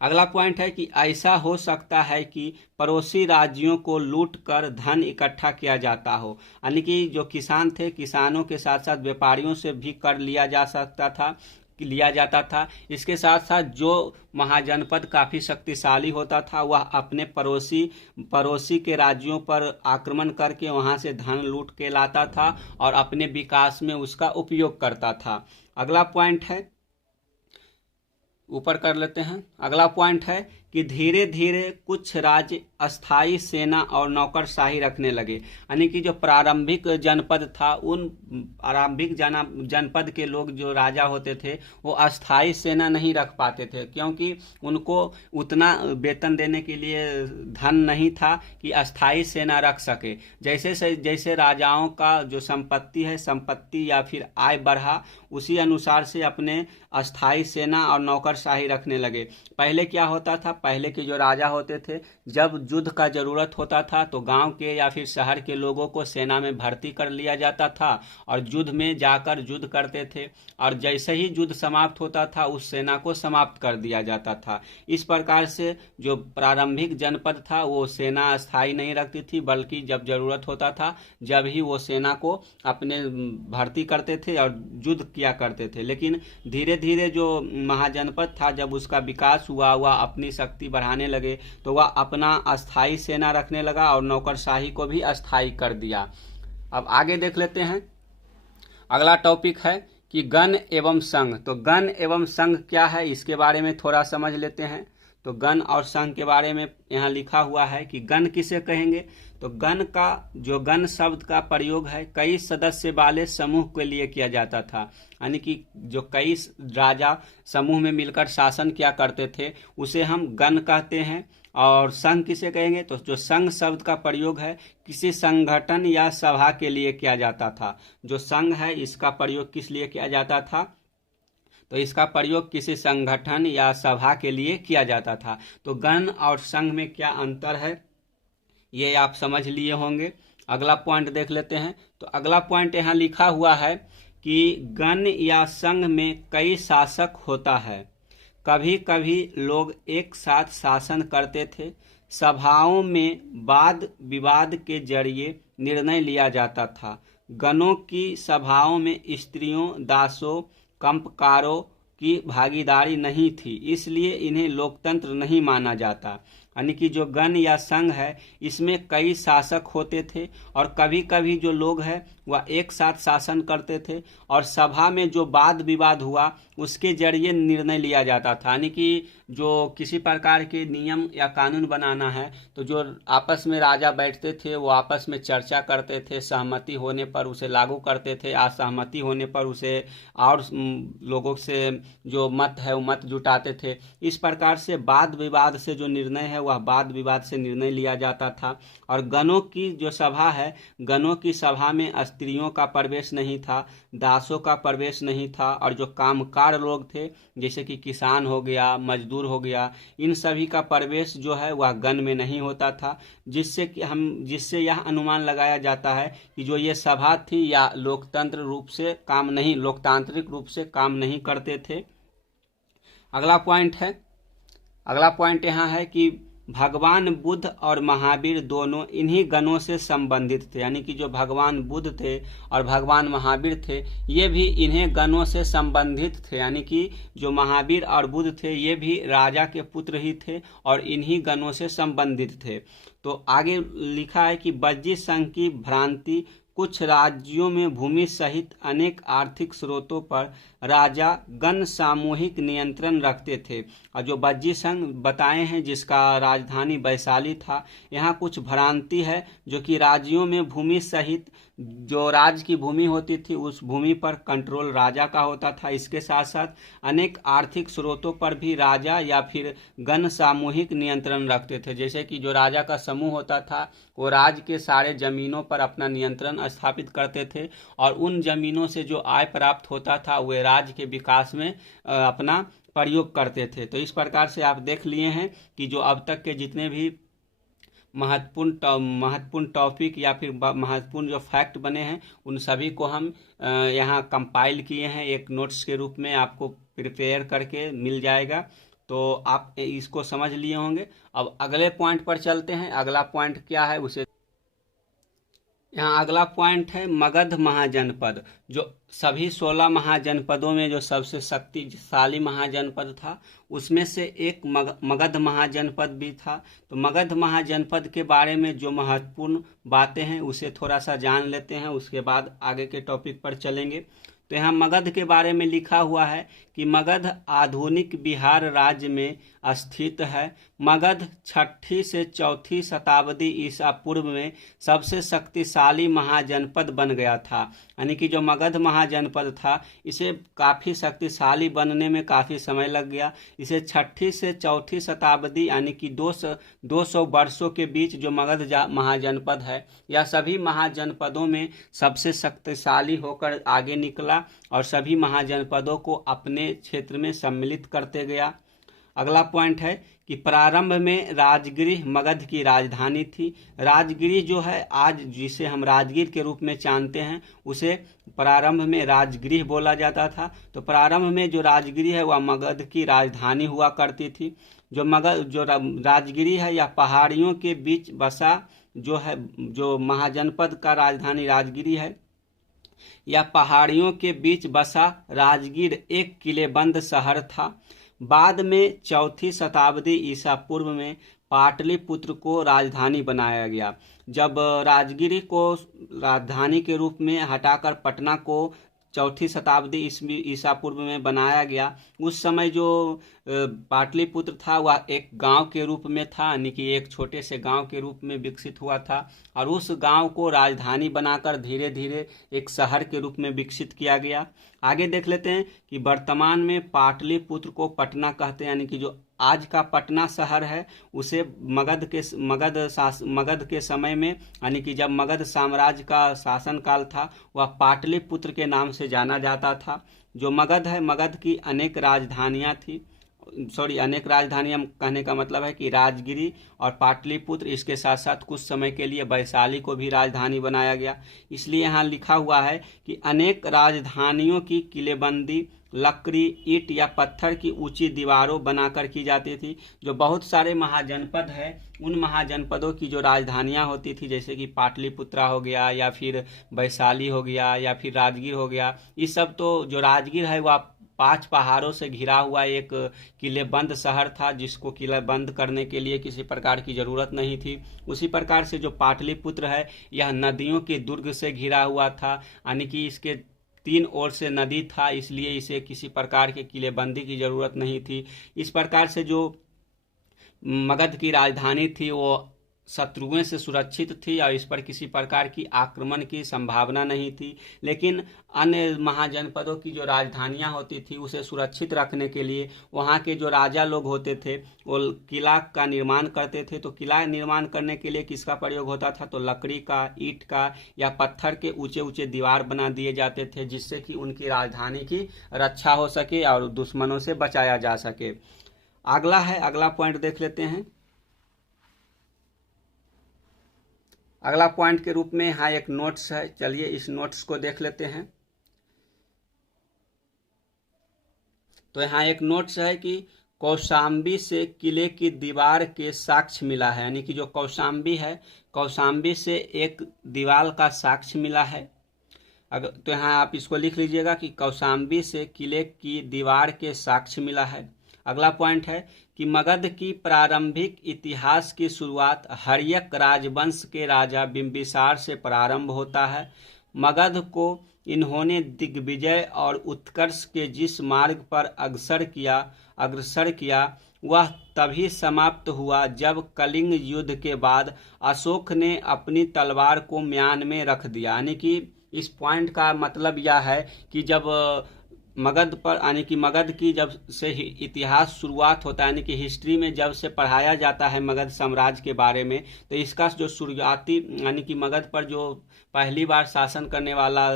अगला पॉइंट है कि ऐसा हो सकता है कि पड़ोसी राज्यों को लूट कर धन इकट्ठा किया जाता हो, यानी कि जो किसान थे किसानों के साथ साथ व्यापारियों से भी कर लिया जाता था। इसके साथ साथ जो महाजनपद काफ़ी शक्तिशाली होता था वह अपने पड़ोसी के राज्यों पर आक्रमण करके वहां से धन लूट के लाता था और अपने विकास में उसका उपयोग करता था। अगला पॉइंट है, ऊपर कर लेते हैं। अगला पॉइंट है कि धीरे धीरे कुछ राज्य अस्थाई सेना और नौकरशाही रखने लगे, यानी कि जो प्रारंभिक जनपद था उन प्रारंभिक जनपद के लोग जो राजा होते थे वो अस्थाई सेना नहीं रख पाते थे, क्योंकि उनको उतना वेतन देने के लिए धन नहीं था कि अस्थाई सेना रख सके। जैसे राजाओं का जो संपत्ति या फिर आय बढ़ा उसी अनुसार से अपने अस्थाई सेना और नौकरशाही रखने लगे। पहले क्या होता था, पहले के जो राजा होते थे जब युद्ध का जरूरत होता था तो गांव के या फिर शहर के लोगों को सेना में भर्ती कर लिया जाता था और युद्ध में जाकर युद्ध करते थे, और जैसे ही युद्ध समाप्त होता था उस सेना को समाप्त कर दिया जाता था। इस प्रकार से जो प्रारंभिक जनपद था वो सेना स्थायी नहीं रखती थी, बल्कि जब जरूरत होता था जब ही वो सेना को अपने भर्ती करते थे और युद्ध किया करते थे। लेकिन धीरे धीरे जो महाजनपद था जब उसका विकास हुआ वह अपनी शक्ति बढ़ाने लगे तो वह अपना अस्थाई सेना रखने लगा और नौकरशाही को भी अस्थाई कर दिया। अब आगे देख लेते हैं। अगला टॉपिक है कि गण एवं संघ। तो गण एवं संघ क्या है इसके बारे में थोड़ा समझ लेते हैं। तो गण और संघ के बारे में यहाँ लिखा हुआ है कि गण किसे कहेंगे, तो गण शब्द का प्रयोग है कई सदस्य वाले समूह के लिए किया जाता था, यानी कि जो कई राजा समूह में मिलकर शासन किया करते थे उसे हम गण कहते हैं। और संघ किसे कहेंगे, तो जो संघ शब्द का प्रयोग है किसी संगठन या सभा के लिए किया जाता था। जो संघ है इसका प्रयोग किस लिए किया जाता था, तो इसका प्रयोग किसी संगठन या सभा के लिए किया जाता था। तो गण और संघ में क्या अंतर है ये आप समझ लिए होंगे। अगला पॉइंट देख लेते हैं। तो अगला पॉइंट यहाँ लिखा हुआ है कि गण या संघ में कई शासक होता है। कभी कभी लोग एक साथ शासन करते थे। सभाओं में वाद विवाद के जरिए निर्णय लिया जाता था। गणों की सभाओं में स्त्रियों, दासों, कंपकारों की भागीदारी नहीं थी, इसलिए इन्हें लोकतंत्र नहीं माना जाता। यानी कि जो गण या संघ है, इसमें कई शासक होते थे और कभी कभी जो लोग हैं वह एक साथ शासन करते थे, और सभा में जो वाद विवाद हुआ उसके जरिए निर्णय लिया जाता था। यानी कि जो किसी प्रकार के नियम या कानून बनाना है तो जो आपस में राजा बैठते थे वो आपस में चर्चा करते थे, सहमति होने पर उसे लागू करते थे, असहमति होने पर उसे और लोगों से जो मत है वो मत जुटाते थे। इस प्रकार से वाद विवाद से जो निर्णय है वह वाद विवाद से निर्णय लिया जाता था। और गणों की जो सभा है, गणों की सभा में स्त्रियों का प्रवेश नहीं था, दासों का प्रवेश नहीं था, और जो कामकार लोग थे जैसे कि किसान हो गया, मजदूर हो गया, इन सभी का प्रवेश जो है वह गण में नहीं होता था, जिससे यह अनुमान लगाया जाता है कि जो ये सभा थी या लोकतांत्रिक रूप से काम नहीं करते थे। अगला पॉइंट यहाँ है कि भगवान बुद्ध और महावीर दोनों इन्हीं गणों से संबंधित थे। यानी कि जो भगवान बुद्ध थे और भगवान महावीर थे ये भी इन्हीं गणों से संबंधित थे। यानी कि जो महावीर और बुद्ध थे ये भी राजा के पुत्र ही थे और इन्हीं गणों से संबंधित थे। तो आगे लिखा है कि बज्जी संघ की भ्रांति, कुछ राज्यों में भूमि सहित अनेक आर्थिक स्रोतों पर राजा गण सामूहिक नियंत्रण रखते थे। और जो बज्जी संघ बताए हैं जिसका राजधानी वैशाली था, यहाँ कुछ भ्रांति है जो कि राज्यों में भूमि सहित जो राज्य की भूमि होती थी उस भूमि पर कंट्रोल राजा का होता था। इसके साथ साथ अनेक आर्थिक स्रोतों पर भी राजा या फिर गण सामूहिक नियंत्रण रखते थे। जैसे कि जो राजा का समूह होता था वो राज्य के सारे जमीनों पर अपना नियंत्रण स्थापित करते थे और उन जमीनों से जो आय प्राप्त होता था वे राज्य के विकास में अपना प्रयोग करते थे। तो इस प्रकार से आप देख लिए हैं कि जो अब तक के जितने भी महत्वपूर्ण टॉपिक या फिर महत्वपूर्ण जो फैक्ट बने हैं उन सभी को हम यहाँ कंपाइल किए हैं, एक नोट्स के रूप में आपको प्रिपेयर करके मिल जाएगा। तो आप इसको समझ लिए होंगे। अब अगले पॉइंट पर चलते हैं। अगला पॉइंट क्या है उसे यहाँ अगला पॉइंट है मगध महाजनपद। जो सभी 16 महाजनपदों में जो सबसे शक्तिशाली महाजनपद था उसमें से एक मगध महाजनपद भी था। तो मगध महाजनपद के बारे में जो महत्वपूर्ण बातें हैं उसे थोड़ा सा जान लेते हैं, उसके बाद आगे के टॉपिक पर चलेंगे। तो यहाँ मगध के बारे में लिखा हुआ है कि मगध आधुनिक बिहार राज्य में स्थित है। मगध 6ठी से 4ठी शताब्दी ईसा पूर्व में सबसे शक्तिशाली महाजनपद बन गया था। यानी कि जो मगध महाजनपद था इसे काफ़ी शक्तिशाली बनने में काफ़ी समय लग गया। इसे 6ठी से 4ठी शताब्दी यानी कि 200 वर्षों के बीच जो मगध महाजनपद है यह सभी महाजनपदों में सबसे शक्तिशाली होकर आगे निकला और सभी महाजनपदों को अपने क्षेत्र में सम्मिलित करते गया। अगला पॉइंट है कि प्रारंभ में राजगिरी मगध की राजधानी थी। राजगिरी जो है आज जिसे हम राजगीर के रूप में जानते हैं उसे प्रारंभ में राजगिरी बोला जाता था। तो प्रारंभ में जो राजगिरी है वह मगध की राजधानी हुआ करती थी। जो राजगिरी है या पहाड़ियों के बीच बसा जो है, जो महाजनपद का राजधानी राजगिरी है या पहाड़ियों के बीच बसा राजगीर एक किलेबंद शहर था। बाद में 4ठी शताब्दी ईसा पूर्व में पाटलिपुत्र को राजधानी बनाया गया। जब राजगिरी को राजधानी के रूप में हटाकर पटना को 4ठी शताब्दी ईसा पूर्व में बनाया गया, उस समय जो पाटलिपुत्र था वह एक गांव के रूप में था, यानी कि एक छोटे से गांव के रूप में विकसित हुआ था और उस गांव को राजधानी बनाकर धीरे धीरे एक शहर के रूप में विकसित किया गया। आगे देख लेते हैं कि वर्तमान में पाटलिपुत्र को पटना कहते हैं, यानी कि जो आज का पटना शहर है उसे मगध के समय में यानी कि जब मगध साम्राज्य का शासनकाल था वह पाटलिपुत्र के नाम से जाना जाता था। जो मगध है, मगध की अनेक राजधानियां थी। अनेक राजधानियां कहने का मतलब है कि राजगिरी और पाटलिपुत्र, इसके साथ साथ कुछ समय के लिए वैशाली को भी राजधानी बनाया गया। इसलिए यहाँ लिखा हुआ है कि अनेक राजधानियों की किलेबंदी लकड़ी, ईंट या पत्थर की ऊंची दीवारों बनाकर की जाती थी। जो बहुत सारे महाजनपद है, उन महाजनपदों की जो राजधानियां होती थी, जैसे कि पाटलिपुत्रा हो गया या फिर वैशाली हो गया या फिर राजगीर हो गया, ये सब तो जो राजगीर है वह 5 पहाड़ों से घिरा हुआ एक किलेबंद शहर था, जिसको किला बंद करने के लिए किसी प्रकार की जरूरत नहीं थी। उसी प्रकार से जो पाटलिपुत्र है, यह नदियों के दुर्ग से घिरा हुआ था, यानी कि इसके 3 ओर से नदी था, इसलिए इसे किसी प्रकार के किलेबंदी की जरूरत नहीं थी। इस प्रकार से जो मगध की राजधानी थी वो शत्रुओं से सुरक्षित थी और इस पर किसी प्रकार की आक्रमण की संभावना नहीं थी। लेकिन अन्य महाजनपदों की जो राजधानियां होती थी उसे सुरक्षित रखने के लिए वहां के जो राजा लोग होते थे वो किला का निर्माण करते थे। तो किला निर्माण करने के लिए किसका प्रयोग होता था? तो लकड़ी का, ईंट का या पत्थर के ऊंचे ऊंचे दीवार बना दिए जाते थे, जिससे कि उनकी राजधानी की रक्षा हो सके और दुश्मनों से बचाया जा सके। अगला पॉइंट देख लेते हैं। अगला पॉइंट के रूप में यहाँ एक नोट्स है, चलिए इस नोट्स को देख लेते हैं। तो यहाँ एक नोट्स है कि कौशाम्बी से किले की दीवार के साक्ष्य मिला है, यानी कि जो कौशाम्बी है, कौशाम्बी से एक दीवार का साक्ष्य मिला है। तो यहाँ आप इसको लिख लीजिएगा कि कौशाम्बी से किले की दीवार के साक्ष्य मिला है। अगला पॉइंट है कि मगध की प्रारंभिक इतिहास की शुरुआत हर्यक राजवंश के राजा बिंबिसार से प्रारंभ होता है। मगध को इन्होंने दिग्विजय और उत्कर्ष के जिस मार्ग पर अग्रसर किया वह तभी समाप्त हुआ जब कलिंग युद्ध के बाद अशोक ने अपनी तलवार को म्यान में रख दिया। यानी कि इस पॉइंट का मतलब यह है कि जब मगध पर, यानी कि मगध की जब से इतिहास शुरुआत होता है, यानी कि हिस्ट्री में जब से पढ़ाया जाता है मगध साम्राज्य के बारे में, तो इसका जो शुरुआती, यानी कि मगध पर जो पहली बार शासन करने वाला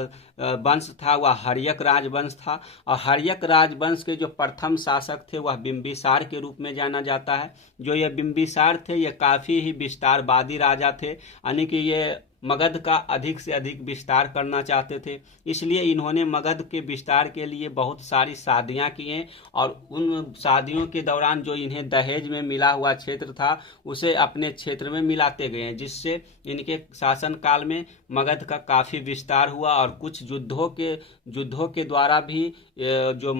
वंश था वह हर्यक राजवंश था। और हर्यक राजवंश के जो प्रथम शासक थे वह बिंबिसार के रूप में जाना जाता है। जो ये बिंबिसार थे ये काफ़ी ही विस्तारवादी राजा थे, यानी कि ये मगध का अधिक से अधिक विस्तार करना चाहते थे। इसलिए इन्होंने मगध के विस्तार के लिए बहुत सारी शादियां किए और उन शादियों के दौरान जो इन्हें दहेज में मिला हुआ क्षेत्र था उसे अपने क्षेत्र में मिलाते गए, जिससे इनके शासन काल में मगध का काफ़ी विस्तार हुआ और कुछ युद्धों के द्वारा भी जो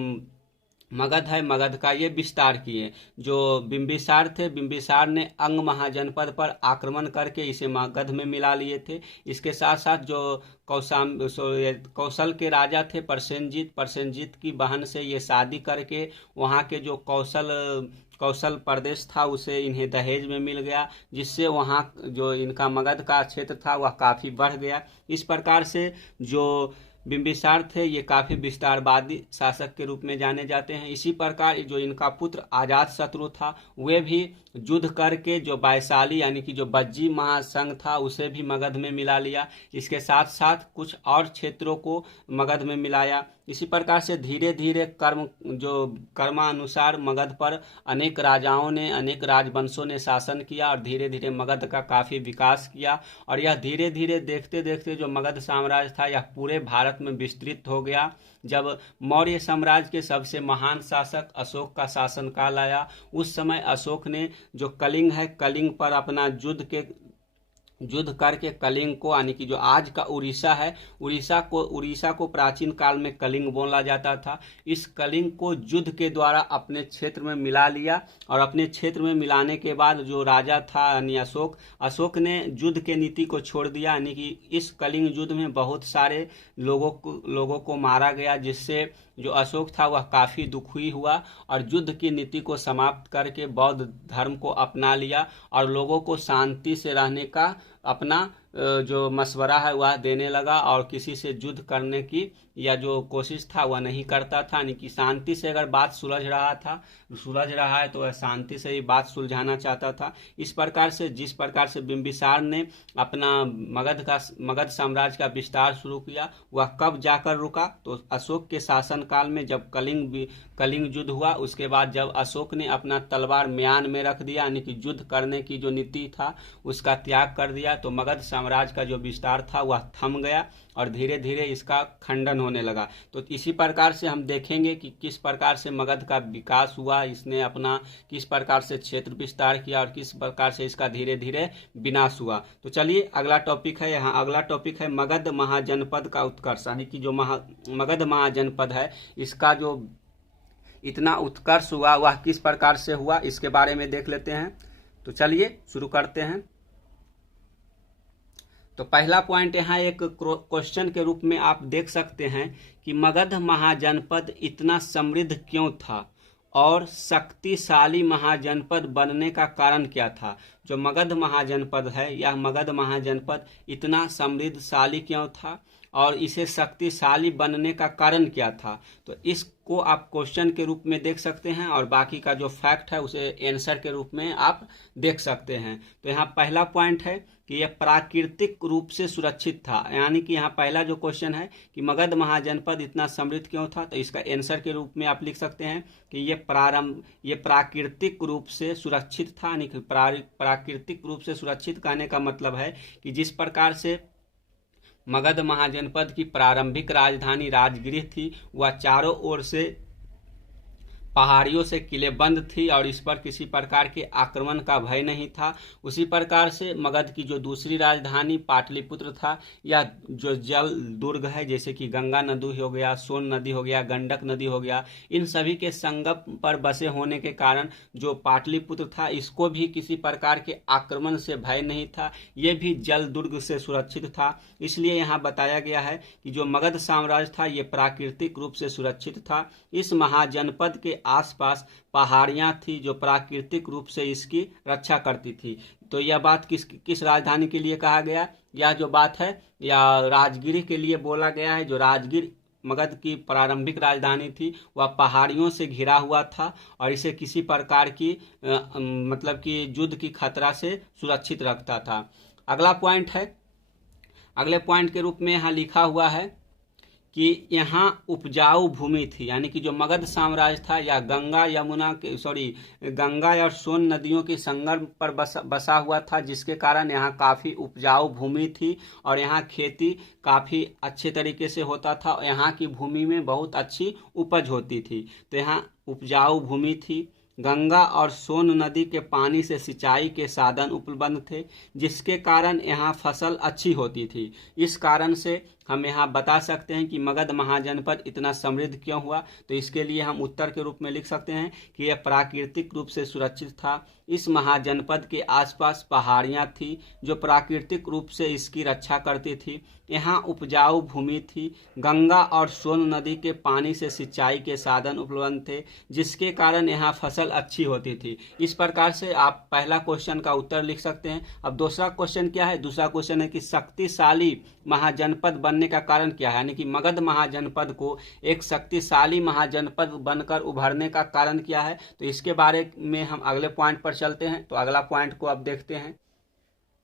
मगध है, मगध का ये विस्तार किए। जो बिंबिसार थे, बिंबिसार ने अंग महाजनपद पर आक्रमण करके इसे मगध में मिला लिए थे। इसके साथ साथ जो कौशल के राजा थे परसेनजीत की बहन से ये शादी करके वहाँ के जो कौशल प्रदेश था उसे इन्हें दहेज में मिल गया, जिससे वहाँ जो इनका मगध का क्षेत्र था वह काफ़ी बढ़ गया। इस प्रकार से जो बिंबिसार थे ये काफ़ी विस्तारवादी शासक के रूप में जाने जाते हैं। इसी प्रकार जो इनका पुत्र अजातशत्रु था वे भी युद्ध करके जो वैशाली, यानी कि जो बज्जी महासंघ था उसे भी मगध में मिला लिया। इसके साथ साथ कुछ और क्षेत्रों को मगध में मिलाया। इसी प्रकार से धीरे धीरे कर्मानुसार मगध पर अनेक राजाओं ने, अनेक राजवंशों ने शासन किया और धीरे धीरे मगध का काफ़ी विकास किया। और यह धीरे धीरे देखते देखते जो मगध साम्राज्य था यह पूरे भारत में विस्तृत हो गया। जब मौर्य साम्राज्य के सबसे महान शासक अशोक का शासनकाल आया, उस समय अशोक ने जो कलिंग है, कलिंग पर अपना युद्ध करके कलिंग को, यानी कि जो आज का उड़ीसा है, उड़ीसा को प्राचीन काल में कलिंग बोला जाता था। इस कलिंग को युद्ध के द्वारा अपने क्षेत्र में मिला लिया और अपने क्षेत्र में मिलाने के बाद जो राजा था यानी अशोक ने युद्ध के नीति को छोड़ दिया, यानी कि इस कलिंग युद्ध में बहुत सारे लोगों को मारा गया, जिससे जो अशोक था वह काफ़ी दुखी हुआ और युद्ध की नीति को समाप्त करके बौद्ध धर्म को अपना लिया और लोगों को शांति से रहने का अपना जो मशवरा है वह देने लगा और किसी से युद्ध करने की या जो कोशिश था वह नहीं करता था। यानी कि शांति से अगर बात सुलझ रहा है तो वह शांति से ही बात सुलझाना चाहता था। इस प्रकार से जिस प्रकार से बिंबिसार ने अपना मगध साम्राज्य का विस्तार शुरू किया वह कब जाकर रुका? तो अशोक के शासन काल में जब कलिंग युद्ध हुआ, उसके बाद जब अशोक ने अपना तलवार म्यान में रख दिया, यानी कि युद्ध करने की जो नीति था उसका त्याग कर दिया, तो मगध साम्राज्य का जो विस्तार था वह थम गया और धीरे धीरे इसका खंडन होने लगा। तो इसी प्रकार से हम देखेंगे कि किस प्रकार से मगध का विकास हुआ, इसने अपना किस प्रकार से क्षेत्र विस्तार किया और किस प्रकार से इसका धीरे धीरे विनाश हुआ। तो चलिए अगला टॉपिक है, यहाँ अगला टॉपिक है मगध महाजनपद का उत्कर्ष, यानी कि जो मगध महाजनपद है इसका जो इतना उत्कर्ष हुआ वह किस प्रकार से हुआ, इसके बारे में देख लेते हैं। तो चलिए शुरू करते हैं। तो पहला पॉइंट यहाँ एक क्वेश्चन के रूप में आप देख सकते हैं कि मगध महाजनपद इतना समृद्ध क्यों था और शक्तिशाली महाजनपद बनने का कारण क्या था। जो मगध महाजनपद है, यह मगध महाजनपद इतना समृद्धशाली क्यों था और इसे शक्तिशाली बनने का कारण क्या था। तो इसको आप क्वेश्चन के रूप में देख सकते हैं और बाकी का जो फैक्ट है उसे आंसर के रूप में आप देख सकते हैं। तो यहाँ पहला पॉइंट है कि यह प्राकृतिक रूप से सुरक्षित था, यानी कि यहाँ पहला जो क्वेश्चन है कि मगध महाजनपद इतना समृद्ध क्यों था, तो इसका आंसर के रूप में आप लिख सकते हैं कि ये प्राकृतिक रूप से सुरक्षित था। यानी कि प्राकृतिक रूप से सुरक्षित कहने का मतलब है कि जिस प्रकार से मगध महाजनपद की प्रारंभिक राजधानी राजगृह थी वह चारों ओर से पहाड़ियों से किलेबंद थी और इस पर किसी प्रकार के आक्रमण का भय नहीं था। उसी प्रकार से मगध की जो दूसरी राजधानी पाटलिपुत्र था, यह जो जल दुर्ग है जैसे कि गंगा नदी हो गया, सोन नदी हो गया, गंडक नदी हो गया, इन सभी के संगम पर बसे होने के कारण जो पाटलिपुत्र था इसको भी किसी प्रकार के आक्रमण से भय नहीं था, ये भी जल दुर्ग से सुरक्षित था। इसलिए यहाँ बताया गया है कि जो मगध साम्राज्य था ये प्राकृतिक रूप से सुरक्षित था। इस महाजनपद के आसपास पहाड़ियां थी जो प्राकृतिक रूप से इसकी रक्षा करती थी। तो यह बात किस राजधानी के लिए कहा गया, यह जो बात है या राजगिर के लिए बोला गया है। जो राजगिर मगध की प्रारंभिक राजधानी थी वह पहाड़ियों से घिरा हुआ था और इसे किसी प्रकार की मतलब कि युद्ध की खतरा से सुरक्षित रखता था। अगला पॉइंट है, अगले पॉइंट के रूप में यहाँ लिखा हुआ है कि यहाँ उपजाऊ भूमि थी, यानी कि जो मगध साम्राज्य था या गंगा और सोन नदियों के संगम पर बसा हुआ था, जिसके कारण यहाँ काफ़ी उपजाऊ भूमि थी और यहाँ खेती काफ़ी अच्छे तरीके से होता था और यहाँ की भूमि में बहुत अच्छी उपज होती थी। तो यहाँ उपजाऊ भूमि थी, गंगा और सोन नदी के पानी से सिंचाई के साधन उपलब्ध थे, जिसके कारण यहाँ फसल अच्छी होती थी। इस कारण से हम यहाँ बता सकते हैं कि मगध महाजनपद इतना समृद्ध क्यों हुआ। तो इसके लिए हम उत्तर के रूप में लिख सकते हैं कि यह प्राकृतिक रूप से सुरक्षित था। इस महाजनपद के आसपास पहाड़ियाँ थी जो प्राकृतिक रूप से इसकी रक्षा करती थी। यहाँ उपजाऊ भूमि थी, गंगा और सोन नदी के पानी से सिंचाई के साधन उपलब्ध थे, जिसके कारण यहाँ फसल अच्छी होती थी। इस प्रकार से आप पहला क्वेश्चन का उत्तर लिख सकते हैं। अब दूसरा क्वेश्चन क्या है, दूसरा क्वेश्चन है कि शक्तिशाली महाजनपद बनने का कारण क्या है, यानी कि मगध महाजनपद को एक शक्तिशाली महाजनपद बनकर उभरने का कारण क्या है। तो इसके बारे में हम अगले पॉइंट पर चलते हैं। तो अगला पॉइंट को अब देखते हैं।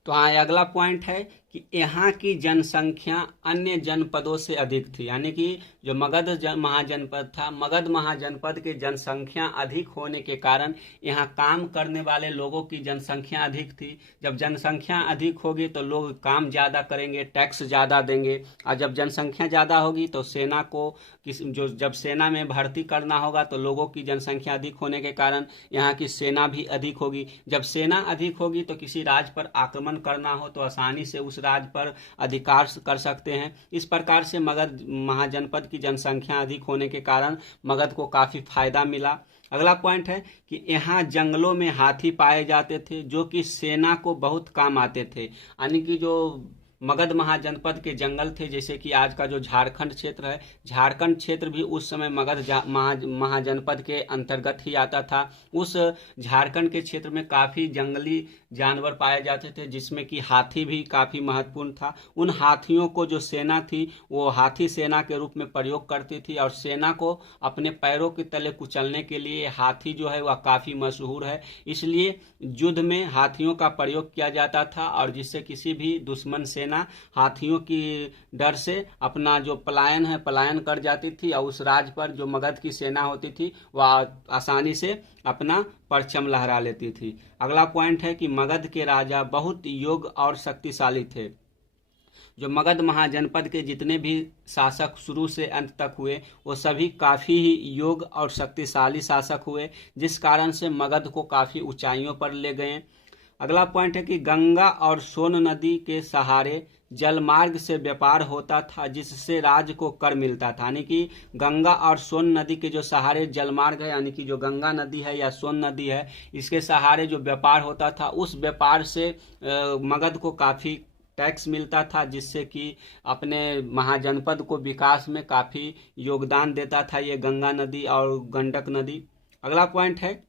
तो हाँ, अगला पॉइंट है कि यहाँ की जनसंख्या अन्य जनपदों से अधिक थी, यानी कि जो मगध महाजनपद था, मगध महाजनपद की जनसंख्या अधिक होने के कारण यहाँ काम करने वाले लोगों की जनसंख्या अधिक थी। जब जनसंख्या अधिक होगी तो लोग काम ज़्यादा करेंगे, टैक्स ज़्यादा देंगे, और जब जनसंख्या ज़्यादा होगी तो सेना को जब सेना में भर्ती करना होगा तो लोगों की जनसंख्या अधिक होने के कारण यहाँ की सेना भी अधिक होगी। जब सेना अधिक होगी तो किसी राज्य पर आक्रमण करना हो तो आसानी से उस राज्य पर अधिकार कर सकते हैं। इस प्रकार से मगध महाजनपद की जनसंख्या अधिक होने के कारण मगध को काफ़ी फायदा मिला। अगला पॉइंट है कि यहाँ जंगलों में हाथी पाए जाते थे जो कि सेना को बहुत काम आते थे, यानी कि जो मगध महाजनपद के जंगल थे, जैसे कि आज का जो झारखंड क्षेत्र है, झारखंड क्षेत्र भी उस समय मगध महाजनपद के अंतर्गत ही आता था। उस झारखंड के क्षेत्र में काफ़ी जंगली जानवर पाए जाते थे, जिसमें कि हाथी भी काफ़ी महत्वपूर्ण था। उन हाथियों को जो सेना थी वो हाथी सेना के रूप में प्रयोग करती थी और सेना को अपने पैरों के तले कुचलने के लिए हाथी जो है वह काफ़ी मशहूर है। इसलिए युद्ध में हाथियों का प्रयोग किया जाता था और जिससे किसी भी दुश्मन सेना हाथियों की डर से अपना जो पलायन कर जाती थी और उस राज्य पर जो मगध की सेना होती थी वह आसानी से अपना परचम लहरा लेती थी। अगला पॉइंट है कि मगध के राजा बहुत योग्य और शक्तिशाली थे। जो मगध महाजनपद के जितने भी शासक शुरू से अंत तक हुए वो सभी काफ़ी ही योग्य और शक्तिशाली शासक हुए, जिस कारण से मगध को काफ़ी ऊंचाइयों पर ले गए। अगला पॉइंट है कि गंगा और सोन नदी के सहारे जलमार्ग से व्यापार होता था, जिससे राज्य को कर मिलता था। यानी कि गंगा और सोन नदी के जो सहारे जलमार्ग है, यानी कि जो गंगा नदी है या सोन नदी है, इसके सहारे जो व्यापार होता था, उस व्यापार से मगध को काफ़ी टैक्स मिलता था, जिससे कि अपने महाजनपद को विकास में काफ़ी योगदान देता था ये गंगा नदी और गंडक नदी। अगला पॉइंट है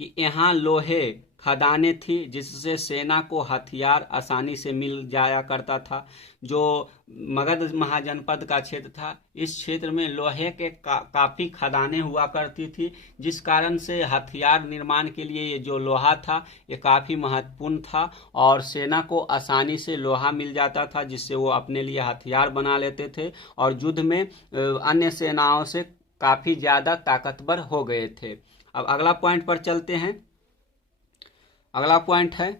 कि यहाँ लोहे खदानें थी, जिससे सेना को हथियार आसानी से मिल जाया करता था। जो मगध महाजनपद का क्षेत्र था, इस क्षेत्र में लोहे के काफ़ी खदानें हुआ करती थी, जिस कारण से हथियार निर्माण के लिए ये जो लोहा था ये काफ़ी महत्वपूर्ण था और सेना को आसानी से लोहा मिल जाता था, जिससे वो अपने लिए हथियार बना लेते थे और युद्ध में अन्य सेनाओं से काफ़ी ज़्यादा ताकतवर हो गए थे। अब अगला पॉइंट पर चलते हैं। अगला पॉइंट है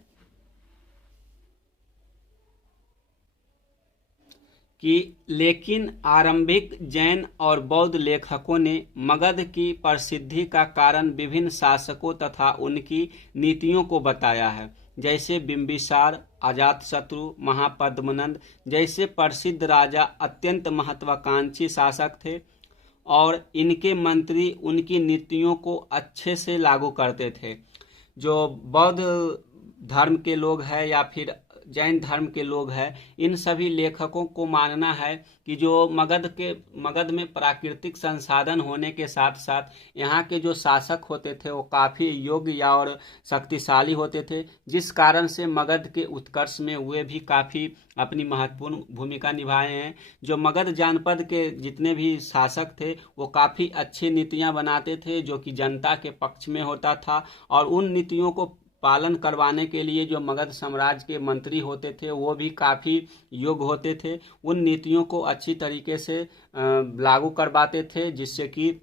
कि लेकिन आरंभिक जैन और बौद्ध लेखकों ने मगध की प्रसिद्धि का कारण विभिन्न शासकों तथा उनकी नीतियों को बताया है, जैसे बिंबिसार, अजातशत्रु, महापद्मनंद जैसे प्रसिद्ध राजा अत्यंत महत्वाकांक्षी शासक थे और इनके मंत्री उनकी नीतियों को अच्छे से लागू करते थे। जो बौद्ध धर्म के लोग हैं या फिर जैन धर्म के लोग हैं, इन सभी लेखकों को मानना है कि जो मगध में प्राकृतिक संसाधन होने के साथ साथ यहाँ के जो शासक होते थे वो काफ़ी योग्य और शक्तिशाली होते थे, जिस कारण से मगध के उत्कर्ष में वे भी काफ़ी अपनी महत्वपूर्ण भूमिका निभाए हैं। जो मगध जनपद के जितने भी शासक थे वो काफ़ी अच्छी नीतियाँ बनाते थे, जो कि जनता के पक्ष में होता था, और उन नीतियों को पालन करवाने के लिए जो मगध साम्राज्य के मंत्री होते थे वो भी काफ़ी योग्य होते थे। उन नीतियों को अच्छी तरीके से लागू करवाते थे, जिससे कि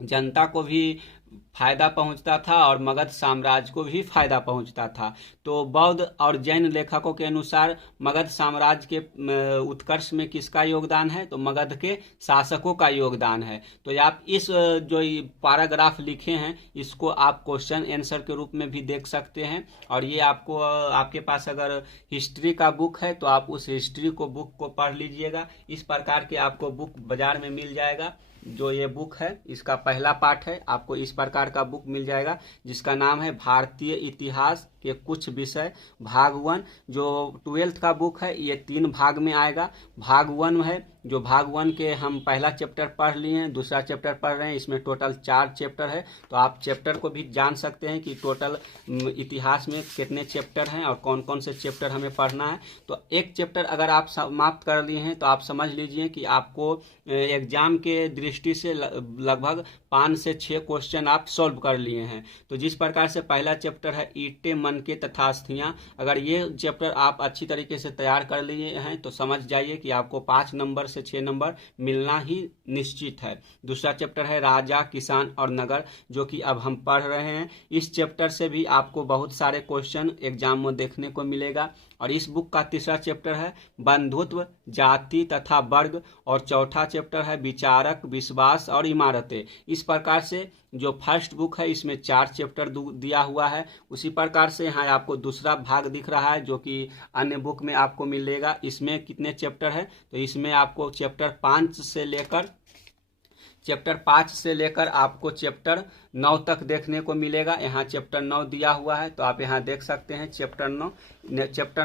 जनता को भी फायदा पहुंचता था और मगध साम्राज्य को भी फायदा पहुंचता था। तो बौद्ध और जैन लेखकों के अनुसार मगध साम्राज्य के उत्कर्ष में किसका योगदान है? तो मगध के शासकों का योगदान है। तो आप इस जो पैराग्राफ लिखे हैं इसको आप क्वेश्चन आंसर के रूप में भी देख सकते हैं, और ये आपको आपके पास अगर हिस्ट्री का बुक है तो आप उस हिस्ट्री को बुक को पढ़ लीजिएगा। इस प्रकार के आपको बुक बाजार में मिल जाएगा। जो ये बुक है इसका पहला पार्ट है, आपको इस प्रकार का बुक मिल जाएगा जिसका नाम है भारतीय इतिहास के कुछ विषय भाग 1। जो 12th का बुक है ये 3 भाग में आएगा। भाग 1 है, जो भाग 1 के हम पहला चैप्टर पढ़ लिए हैं, दूसरा चैप्टर पढ़ रहे हैं, इसमें टोटल 4 चैप्टर है। तो आप चैप्टर को भी जान सकते हैं कि टोटल इतिहास में कितने चैप्टर हैं और कौन कौन से चैप्टर हमें पढ़ना है। तो एक चैप्टर अगर आप समाप्त कर लिए हैं तो आप समझ लीजिए कि आपको एग्जाम के दृष्टि से लगभग 5 से 6 क्वेश्चन आप सॉल्व कर लिए हैं। तो जिस प्रकार से पहला चैप्टर है ईंटें मन के तथा अस्थियां, अगर ये चैप्टर आप अच्छी तरीके से तैयार कर लिए हैं तो समझ जाइए कि आपको 5 नंबर से 6 नंबर मिलना ही निश्चित है। दूसरा चैप्टर है राजा, किसान और नगर, जो कि अब हम पढ़ रहे हैं। इस चैप्टर से भी आपको बहुत सारे क्वेश्चन एग्जाम में देखने को मिलेगा। और इस बुक का तीसरा चैप्टर है बंधुत्व, जाति तथा वर्ग, और चौथा चैप्टर है विचारक, विश्वास और इमारतें। इस प्रकार से जो फर्स्ट बुक है इसमें 4 चैप्टर दिया हुआ है, उसी प्रकार से यहाँ आपको दूसरा भाग दिख रहा है जो कि अन्य बुक में आपको मिलेगा। इसमें कितने चैप्टर है? तो इसमें आपको चैप्टर 5 से लेकर आपको चैप्टर 9 तक देखने को मिलेगा। यहाँ चैप्टर 9 दिया हुआ है तो आप यहाँ देख सकते हैं चैप्टर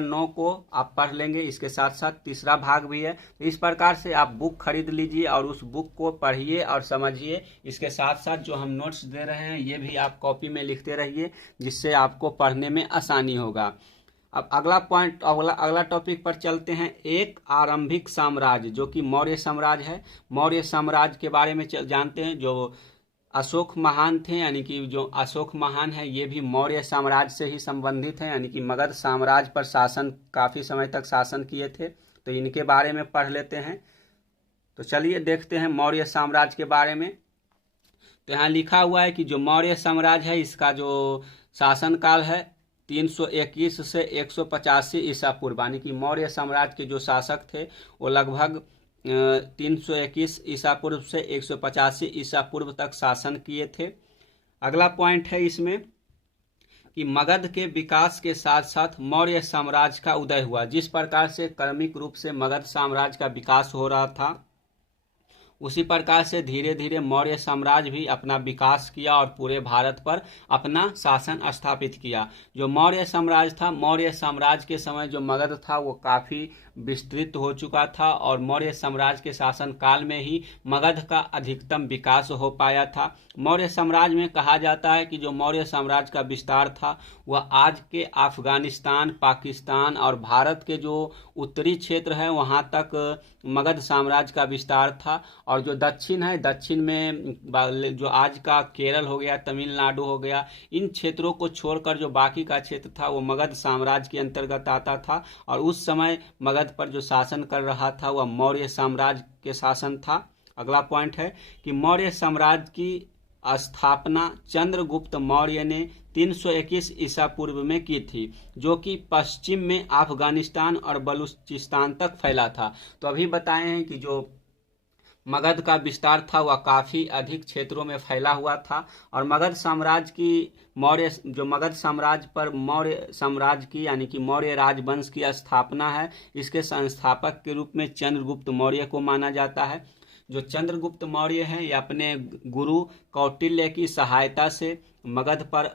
9 को आप पढ़ लेंगे। इसके साथ साथ तीसरा भाग भी है। तो इस प्रकार से आप बुक खरीद लीजिए और उस बुक को पढ़िए और समझिए। इसके साथ साथ जो हम नोट्स दे रहे हैं ये भी आप कॉपी में लिखते रहिए, जिससे आपको पढ़ने में आसानी होगा। अब अगला टॉपिक पर चलते हैं। एक आरंभिक साम्राज्य जो कि मौर्य साम्राज्य है। मौर्य साम्राज्य के बारे में जानते हैं। जो अशोक महान थे, यानी कि जो अशोक महान है ये भी मौर्य साम्राज्य से ही संबंधित हैं, यानी कि मगध साम्राज्य पर काफ़ी समय तक शासन किए थे। तो इनके बारे में पढ़ लेते हैं। तो चलिए देखते हैं मौर्य साम्राज्य के बारे में। तो यहाँ लिखा हुआ है कि जो मौर्य साम्राज्य है इसका जो शासनकाल है 321 से 185 ईसा पूर्व, यानी कि मौर्य साम्राज्य के जो शासक थे वो लगभग 321 ईसा पूर्व से 185 ईसा पूर्व तक शासन किए थे। अगला पॉइंट है इसमें कि मगध के विकास के साथ साथ मौर्य साम्राज्य का उदय हुआ। जिस प्रकार से क्रमिक रूप से मगध साम्राज्य का विकास हो रहा था, उसी प्रकार से धीरे धीरे मौर्य साम्राज्य भी अपना विकास किया और पूरे भारत पर अपना शासन स्थापित किया। जो मौर्य साम्राज्य था, मौर्य साम्राज्य के समय जो मगध था वो काफ़ी विस्तृत हो चुका था और मौर्य साम्राज्य के शासन काल में ही मगध का अधिकतम विकास हो पाया था। मौर्य साम्राज्य में कहा जाता है कि जो मौर्य साम्राज्य का विस्तार था वह आज के अफगानिस्तान, पाकिस्तान और भारत के जो उत्तरी क्षेत्र है वहाँ तक मगध साम्राज्य का विस्तार था। और जो दक्षिण है, दक्षिण में जो आज का केरल हो गया, तमिलनाडु हो गया, इन क्षेत्रों को छोड़कर जो बाकी का क्षेत्र था वो मगध साम्राज्य के अंतर्गत आता था। और उस समय मगध पर जो शासन कर रहा था वह मौर्य साम्राज्य के शासन था। अगला पॉइंट है कि मौर्य साम्राज्य की स्थापना चंद्रगुप्त मौर्य ने 321 ईसा पूर्व में की थी, जो कि पश्चिम में अफगानिस्तान और बलूचिस्तान तक फैला था। तो अभी बताए हैं कि जो मगध का विस्तार था वह काफ़ी अधिक क्षेत्रों में फैला हुआ था। और मगध साम्राज्य की मगध साम्राज्य पर मौर्य साम्राज्य की यानी कि मौर्य राजवंश की स्थापना है, इसके संस्थापक के रूप में चंद्रगुप्त मौर्य को माना जाता है। जो चंद्रगुप्त मौर्य हैं ये अपने गुरु कौटिल्य की सहायता से मगध पर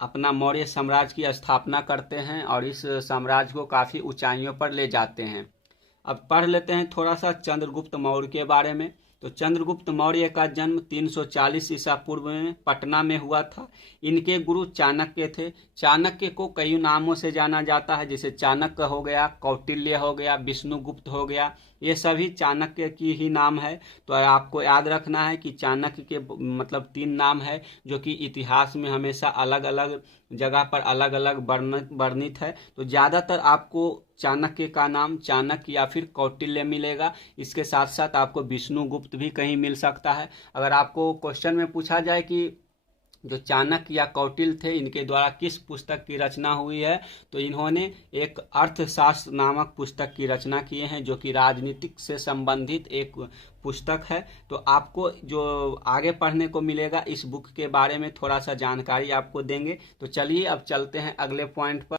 अपना मौर्य साम्राज्य की स्थापना करते हैं और इस साम्राज्य को काफ़ी ऊंचाइयों पर ले जाते हैं। अब पढ़ लेते हैं थोड़ा सा चंद्रगुप्त मौर्य के बारे में। तो चंद्रगुप्त मौर्य का जन्म 340 ईसा पूर्व में पटना में हुआ था। इनके गुरु चाणक्य थे। चाणक्य को कई नामों से जाना जाता है, जैसे चाणक्य हो गया, कौटिल्य हो गया, विष्णुगुप्त हो गया, ये सभी चाणक्य की ही नाम है। तो आपको याद रखना है कि चाणक्य के मतलब 3 नाम है जो कि इतिहास में हमेशा अलग अलग जगह पर अलग अलग वर्णित है। तो ज़्यादातर आपको चाणक्य का नाम चाणक्य या फिर कौटिल्य मिलेगा। इसके साथ साथ आपको विष्णुगुप्त भी कहीं मिल सकता है। अगर आपको क्वेश्चन में पूछा जाए कि जो चाणक्य या कौटिल्य थे इनके द्वारा किस पुस्तक की रचना हुई है, तो इन्होंने एक अर्थशास्त्र नामक पुस्तक की रचना किए हैं, जो कि राजनीतिक से संबंधित एक पुस्तक है। तो आपको जो आगे पढ़ने को मिलेगा इस बुक के बारे में थोड़ा सा जानकारी आपको देंगे। तो चलिए अब चलते हैं अगले पॉइंट पर।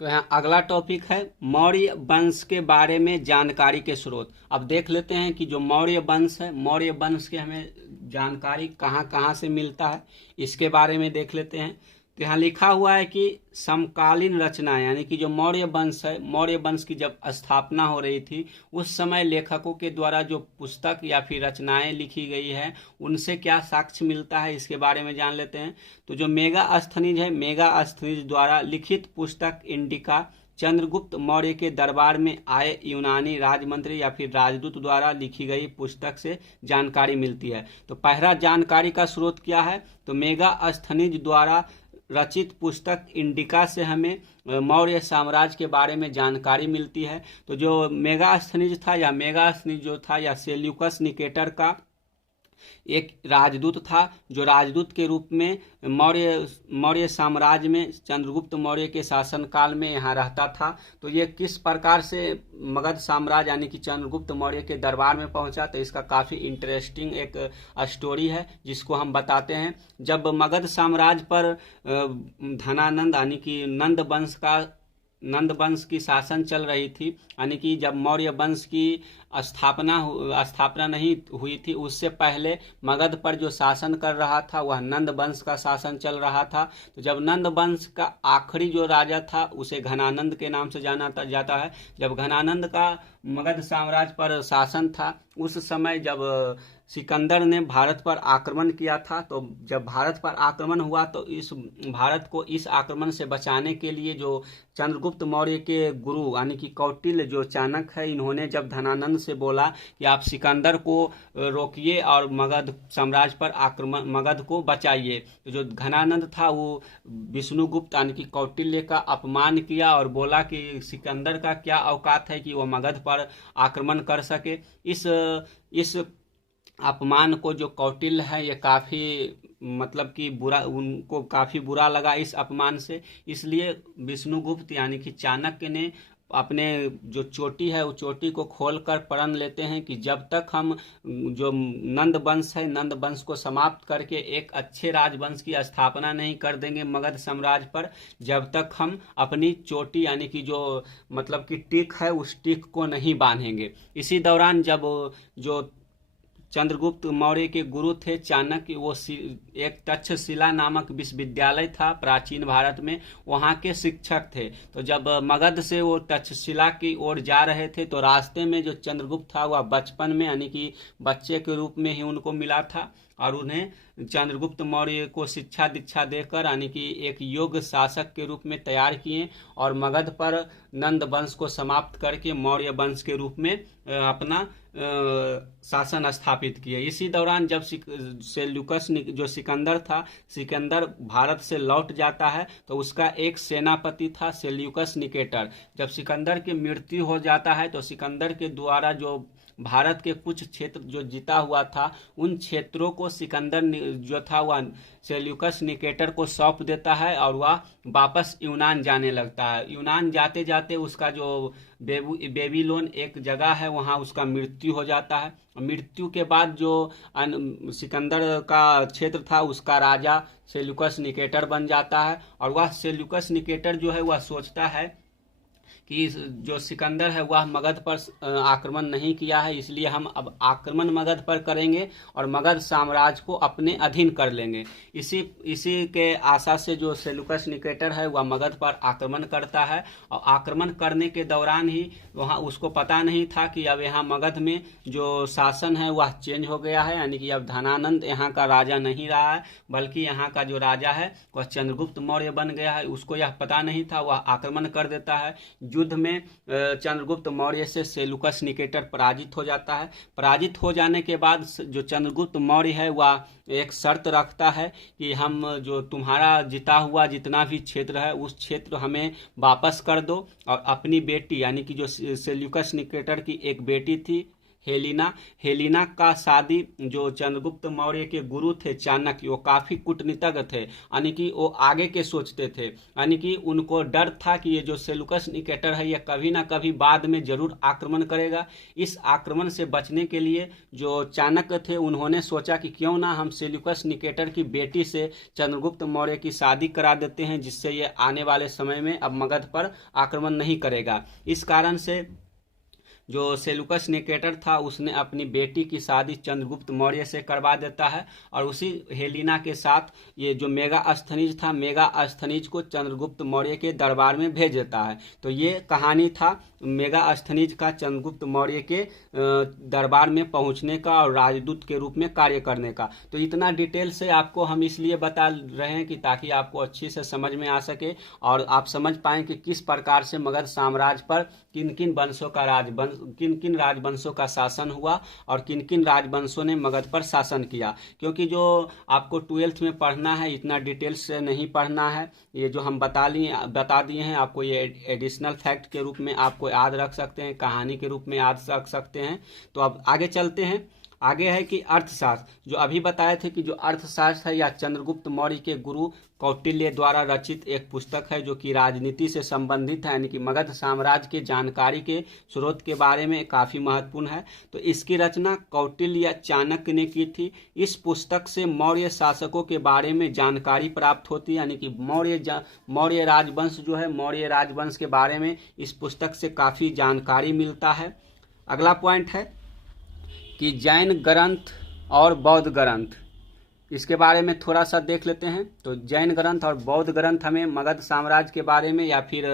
तो यहाँ अगला टॉपिक है मौर्य वंश के बारे में जानकारी के स्रोत। अब देख लेते हैं कि जो मौर्य वंश है, मौर्य वंश के हमें जानकारी कहाँ कहाँ से मिलता है, इसके बारे में देख लेते हैं। तो यहाँ लिखा हुआ है कि समकालीन रचना यानी कि जो मौर्य वंश है, मौर्य वंश की जब स्थापना हो रही थी उस समय लेखकों के द्वारा जो पुस्तक या फिर रचनाएं लिखी गई है उनसे क्या साक्ष्य मिलता है, इसके बारे में जान लेते हैं। तो जो मेगास्थनीज है, मेगास्थनीज द्वारा लिखित पुस्तक इंडिका चंद्रगुप्त मौर्य के दरबार में आए यूनानी राजमंत्री या फिर राजदूत द्वारा लिखी गई पुस्तक से जानकारी मिलती है। तो पहला जानकारी का स्रोत क्या है, तो मेगास्थनीज द्वारा रचित पुस्तक इंडिका से हमें मौर्य साम्राज्य के बारे में जानकारी मिलती है। तो जो मेगास्थनीज था या मेगास्थनीज जो था या सेल्यूकस निकेटर का एक राजदूत था, जो राजदूत के रूप में मौर्य साम्राज्य में चंद्रगुप्त मौर्य के शासनकाल में यहाँ रहता था। तो ये किस प्रकार से मगध साम्राज्य यानी कि चंद्रगुप्त मौर्य के दरबार में पहुंचा, तो इसका काफ़ी इंटरेस्टिंग एक स्टोरी है जिसको हम बताते हैं। जब मगध साम्राज्य पर धनानंद यानी कि नंद वंश की शासन चल रही थी, यानी कि जब मौर्य वंश की स्थापना नहीं हुई थी उससे पहले मगध पर जो शासन कर रहा था वह नंद वंश का शासन चल रहा था। तो जब नंद वंश का आखिरी जो राजा था उसे घनानंद के नाम से जाना जाता है। जब घनानंद का मगध साम्राज्य पर शासन था उस समय जब सिकंदर ने भारत पर आक्रमण किया था, तो जब भारत पर आक्रमण हुआ तो इस भारत को इस आक्रमण से बचाने के लिए जो चंद्रगुप्त मौर्य के गुरु यानी कि कौटिल्य जो चाणक्य है, इन्होंने जब धनानंद से बोला कि आप सिकंदर को रोकिए और मगध साम्राज्य पर मगध को बचाइए, तो जो घनानंद था वो विष्णुगुप्त यानी कि कौटिल्य का अपमान किया और बोला कि सिकंदर का क्या औकात है कि वो मगध पर आक्रमण कर सके। इस अपमान को जो कौटिल्य है ये काफ़ी मतलब कि बुरा, उनको काफ़ी बुरा लगा इस अपमान से। इसलिए विष्णुगुप्त यानी कि चाणक्य ने अपने जो चोटी है वो चोटी को खोलकर प्रण लेते हैं कि जब तक हम जो नंद वंश है, नंद वंश को समाप्त करके एक अच्छे राजवंश की स्थापना नहीं कर देंगे मगध साम्राज्य पर, जब तक हम अपनी चोटी यानी कि जो मतलब कि टिक है उस टिक को नहीं बांधेंगे। इसी दौरान जब जो चंद्रगुप्त मौर्य के गुरु थे चाणक्य, वो एक तक्षशिला नामक विश्वविद्यालय था प्राचीन भारत में, वहाँ के शिक्षक थे। तो जब मगध से वो तक्षशिला की ओर जा रहे थे तो रास्ते में जो चंद्रगुप्त था वह बचपन में यानी कि बच्चे के रूप में ही उनको मिला था और उन्हें चंद्रगुप्त मौर्य को शिक्षा दीक्षा देकर यानी कि एक योग्य शासक के रूप में तैयार किए और मगध पर नंद वंश को समाप्त करके मौर्य वंश के रूप में अपना शासन स्थापित किए। इसी दौरान जब सेल्यूकस जो सिकंदर था, सिकंदर भारत से लौट जाता है तो उसका एक सेनापति था सेल्यूकस निकेटर। जब सिकंदर की मृत्यु हो जाता है तो सिकंदर के द्वारा जो भारत के कुछ क्षेत्र जो जीता हुआ था उन क्षेत्रों को सिकंदर जो था वह सेल्यूकस निकेटर को सौंप देता है और वह वापस यूनान जाने लगता है। यूनान जाते जाते उसका जो बेबीलोन एक जगह है वहाँ उसका मृत्यु हो जाता है। मृत्यु के बाद जो सिकंदर का क्षेत्र था उसका राजा सेल्यूकस निकेटर बन जाता है और वह सेल्यूकस निकेटर जो है वह सोचता है कि जो सिकंदर है वह मगध पर आक्रमण नहीं किया है, इसलिए हम अब आक्रमण मगध पर करेंगे और मगध साम्राज्य को अपने अधीन कर लेंगे। इसी के आशा से जो सेल्यूकस निकेटर है वह मगध पर आक्रमण करता है और आक्रमण करने के दौरान ही वहाँ उसको पता नहीं था कि अब यहाँ मगध में जो शासन है वह चेंज हो गया है, यानी कि अब धनानंद यहाँ का राजा नहीं रहा है बल्कि यहाँ का जो राजा है वह चंद्रगुप्त मौर्य बन गया है। उसको यह पता नहीं था, वह आक्रमण कर देता है। युद्ध में चंद्रगुप्त मौर्य से सेल्यूकस निकेटर पराजित हो जाता है। पराजित हो जाने के बाद जो चंद्रगुप्त मौर्य है वह एक शर्त रखता है कि हम जो तुम्हारा जीता हुआ जितना भी क्षेत्र है उस क्षेत्र हमें वापस कर दो और अपनी बेटी यानी कि जो सेल्यूकस निकेटर की एक बेटी थी हेलिना का शादी जो चंद्रगुप्त मौर्य के गुरु थे चाणक्य, वो काफी कूटनीतिज्ञ थे, यानी कि वो आगे के सोचते थे, यानी कि उनको डर था कि ये जो सेल्यूकस निकेटर है ये कभी ना कभी बाद में जरूर आक्रमण करेगा। इस आक्रमण से बचने के लिए जो चाणक्य थे उन्होंने सोचा कि क्यों ना हम सेल्यूकस निकेटर की बेटी से चंद्रगुप्त मौर्य की शादी करा देते हैं, जिससे ये आने वाले समय में अब मगध पर आक्रमण नहीं करेगा। इस कारण से जो सेल्यूकस निकेटर था उसने अपनी बेटी की शादी चंद्रगुप्त मौर्य से करवा देता है और उसी हेलिना के साथ ये जो मेगास्थनीज था, मेगास्थनीज को चंद्रगुप्त मौर्य के दरबार में भेज देता है। तो ये कहानी था मेगास्थनीज का चंद्रगुप्त मौर्य के दरबार में पहुंचने का और राजदूत के रूप में कार्य करने का। तो इतना डिटेल से आपको हम इसलिए बता रहे हैं कि ताकि आपको अच्छी से समझ में आ सके और आप समझ पाएं कि किस प्रकार से मगध साम्राज्य पर किन किन राजवंशों का शासन हुआ और किन किन राजवंशों ने मगध पर शासन किया। क्योंकि जो आपको 12th में पढ़ना है इतना डिटेल्स से नहीं पढ़ना है, ये जो हम बता दिए हैं आपको ये एडिशनल फैक्ट के रूप में आपको याद रख सकते हैं, कहानी के रूप में याद रख सकते हैं। तो अब आगे चलते हैं। आगे है कि अर्थशास्त्र, जो अभी बताए थे कि जो अर्थशास्त्र है या चंद्रगुप्त मौर्य के गुरु कौटिल्य द्वारा रचित एक पुस्तक है जो कि राजनीति से संबंधित है, यानी कि मगध साम्राज्य के जानकारी के स्रोत के बारे में काफी महत्वपूर्ण है। तो इसकी रचना कौटिल्य या चाणक्य ने की थी। इस पुस्तक से मौर्य शासकों के बारे में जानकारी प्राप्त होती है, यानी कि मौर्य राजवंश जो है, मौर्य राजवंश के बारे में इस पुस्तक से काफी जानकारी मिलता है। अगला पॉइंट है कि जैन ग्रंथ और बौद्ध ग्रंथ, इसके बारे में थोड़ा सा देख लेते हैं। तो जैन ग्रंथ और बौद्ध ग्रंथ हमें मगध साम्राज्य के बारे में या फिर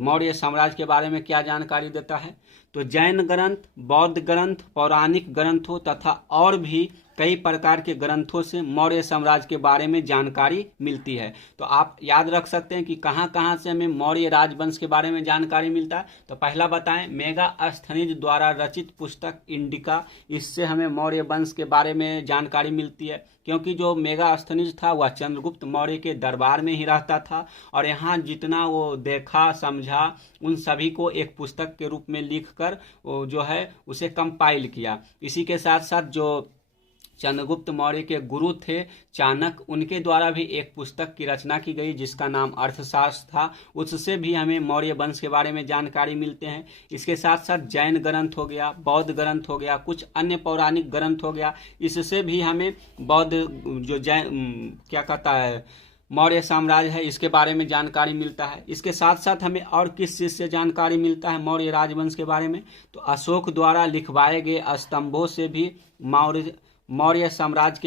मौर्य साम्राज्य के बारे में क्या जानकारी देता है। तो जैन ग्रंथ, बौद्ध ग्रंथ, पौराणिक ग्रंथों तथा और भी कई प्रकार के ग्रंथों से मौर्य साम्राज्य के बारे में जानकारी मिलती है। तो आप याद रख सकते हैं कि कहाँ कहाँ से हमें मौर्य राजवंश के बारे में जानकारी मिलता है। तो पहला बताएं, मेगास्थनीज द्वारा रचित पुस्तक इंडिका, इससे हमें मौर्य वंश के बारे में जानकारी मिलती है। क्योंकि जो मेगास्थनीज था वह चंद्रगुप्त मौर्य के दरबार में ही रहता था और यहाँ जितना वो देखा समझा उन सभी को एक पुस्तक के रूप में लिखकर जो है उसे कंपाइल किया। इसी के साथ साथ जो चंद्रगुप्त मौर्य के गुरु थे चाणक्य, उनके द्वारा भी एक पुस्तक की रचना की गई जिसका नाम अर्थशास्त्र था। उससे भी हमें मौर्य वंश के बारे में जानकारी मिलते हैं। इसके साथ साथ जैन ग्रंथ हो गया, बौद्ध ग्रंथ हो गया, कुछ अन्य पौराणिक ग्रंथ हो गया, इससे भी हमें बौद्ध जो जैन क्या कहता है मौर्य साम्राज्य है इसके बारे में जानकारी मिलता है। इसके साथ साथ हमें और किस चीज से जानकारी मिलता है मौर्य राजवंश के बारे में, तो अशोक द्वारा लिखवाए गए स्तंभों से भी मौर्य साम्राज्य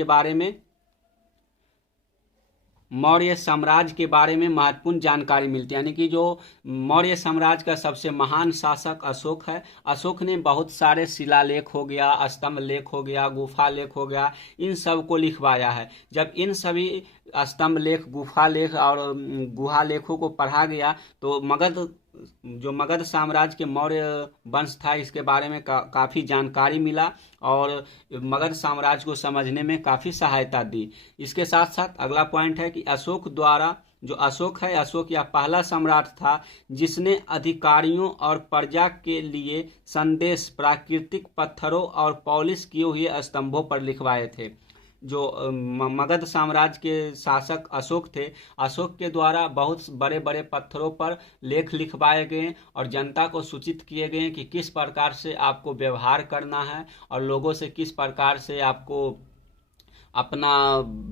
के बारे में महत्वपूर्ण जानकारी मिलती है। यानी कि जो मौर्य साम्राज्य का सबसे महान शासक अशोक है, अशोक ने बहुत सारे शिलालेख हो गया, स्तंभ लेख हो गया, गुफा लेख हो गया, इन सब को लिखवाया है। जब इन सभी स्तंभ लेख, गुफा लेख और गुहा लेखों को पढ़ा गया तो मगध साम्राज्य के मौर्य वंश था इसके बारे में काफ़ी जानकारी मिला और मगध साम्राज्य को समझने में काफ़ी सहायता दी। इसके साथ साथ अगला पॉइंट है कि अशोक द्वारा, जो अशोक है, अशोक यह पहला सम्राट था जिसने अधिकारियों और प्रजा के लिए संदेश प्राकृतिक पत्थरों और पॉलिश किए हुए स्तंभों पर लिखवाए थे। जो मगध साम्राज्य के शासक अशोक थे, अशोक के द्वारा बहुत बड़े बड़े पत्थरों पर लेख लिखवाए गए और जनता को सूचित किए गए कि किस प्रकार से आपको व्यवहार करना है और लोगों से किस प्रकार से आपको अपना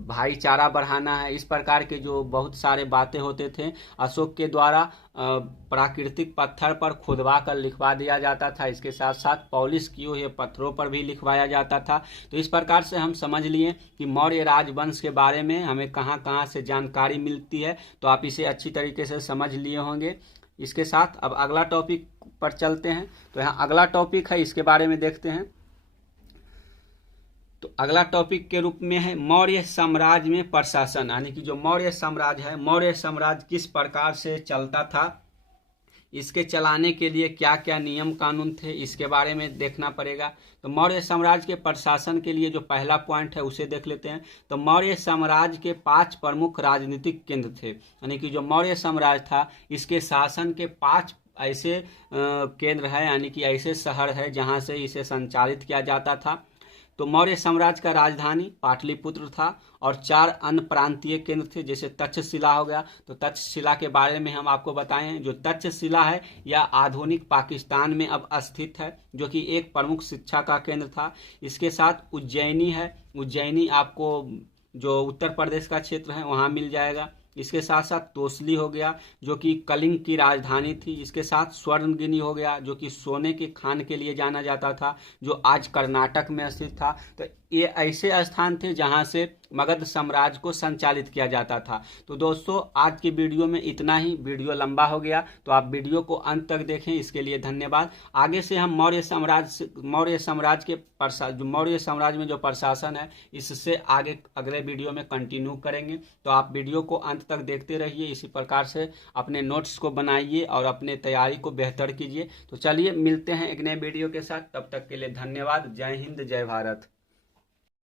भाईचारा बढ़ाना है। इस प्रकार के जो बहुत सारे बातें होते थे अशोक के द्वारा प्राकृतिक पत्थर पर खुदवा कर लिखवा दिया जाता था। इसके साथ साथ पॉलिश किए हुए पत्थरों पर भी लिखवाया जाता था। तो इस प्रकार से हम समझ लिए कि मौर्य राजवंश के बारे में हमें कहाँ कहाँ से जानकारी मिलती है, तो आप इसे अच्छी तरीके से समझ लिए होंगे। इसके साथ अब अगला टॉपिक पर चलते हैं। तो यहाँ अगला टॉपिक है, इसके बारे में देखते हैं। तो अगला टॉपिक के रूप में है मौर्य साम्राज्य में प्रशासन, यानी कि जो मौर्य साम्राज्य है, मौर्य साम्राज्य किस प्रकार से चलता था, इसके चलाने के लिए क्या क्या नियम कानून थे, इसके बारे में देखना पड़ेगा। तो मौर्य साम्राज्य के प्रशासन के लिए जो पहला पॉइंट है उसे देख लेते हैं। तो मौर्य साम्राज्य के 5 प्रमुख राजनीतिक केंद्र थे, यानी कि जो मौर्य साम्राज्य था इसके शासन के 5 ऐसे केंद्र है, यानी कि ऐसे शहर है जहाँ से इसे संचालित किया जाता था। तो मौर्य साम्राज्य का राजधानी पाटलिपुत्र था और 4 अन्य प्रांतीय केंद्र थे, जैसे तक्षशिला हो गया। तो तक्षशिला के बारे में हम आपको बताएं, जो तक्षशिला है यह आधुनिक पाकिस्तान में अब स्थित है, जो कि एक प्रमुख शिक्षा का केंद्र था। इसके साथ उज्जैनी है, उज्जैनी आपको जो उत्तर प्रदेश का क्षेत्र है वहाँ मिल जाएगा। इसके साथ साथ तोसली हो गया जो कि कलिंग की राजधानी थी। इसके साथ स्वर्णगिरी हो गया जो कि सोने के खान के लिए जाना जाता था, जो आज कर्नाटक में स्थित था। तो ये ऐसे स्थान थे जहां से मगध साम्राज्य को संचालित किया जाता था। तो दोस्तों आज की वीडियो में इतना ही, वीडियो लंबा हो गया तो आप वीडियो को अंत तक देखें, इसके लिए धन्यवाद। आगे से हम मौर्य साम्राज्य में जो प्रशासन है इससे आगे अगले वीडियो में कंटिन्यू करेंगे। तो आप वीडियो को अंत तक देखते रहिए, इसी प्रकार से अपने नोट्स को बनाइए और अपने तैयारी को बेहतर कीजिए। तो चलिए मिलते हैं एक नए वीडियो के साथ, तब तक के लिए धन्यवाद। जय हिंद, जय भारत।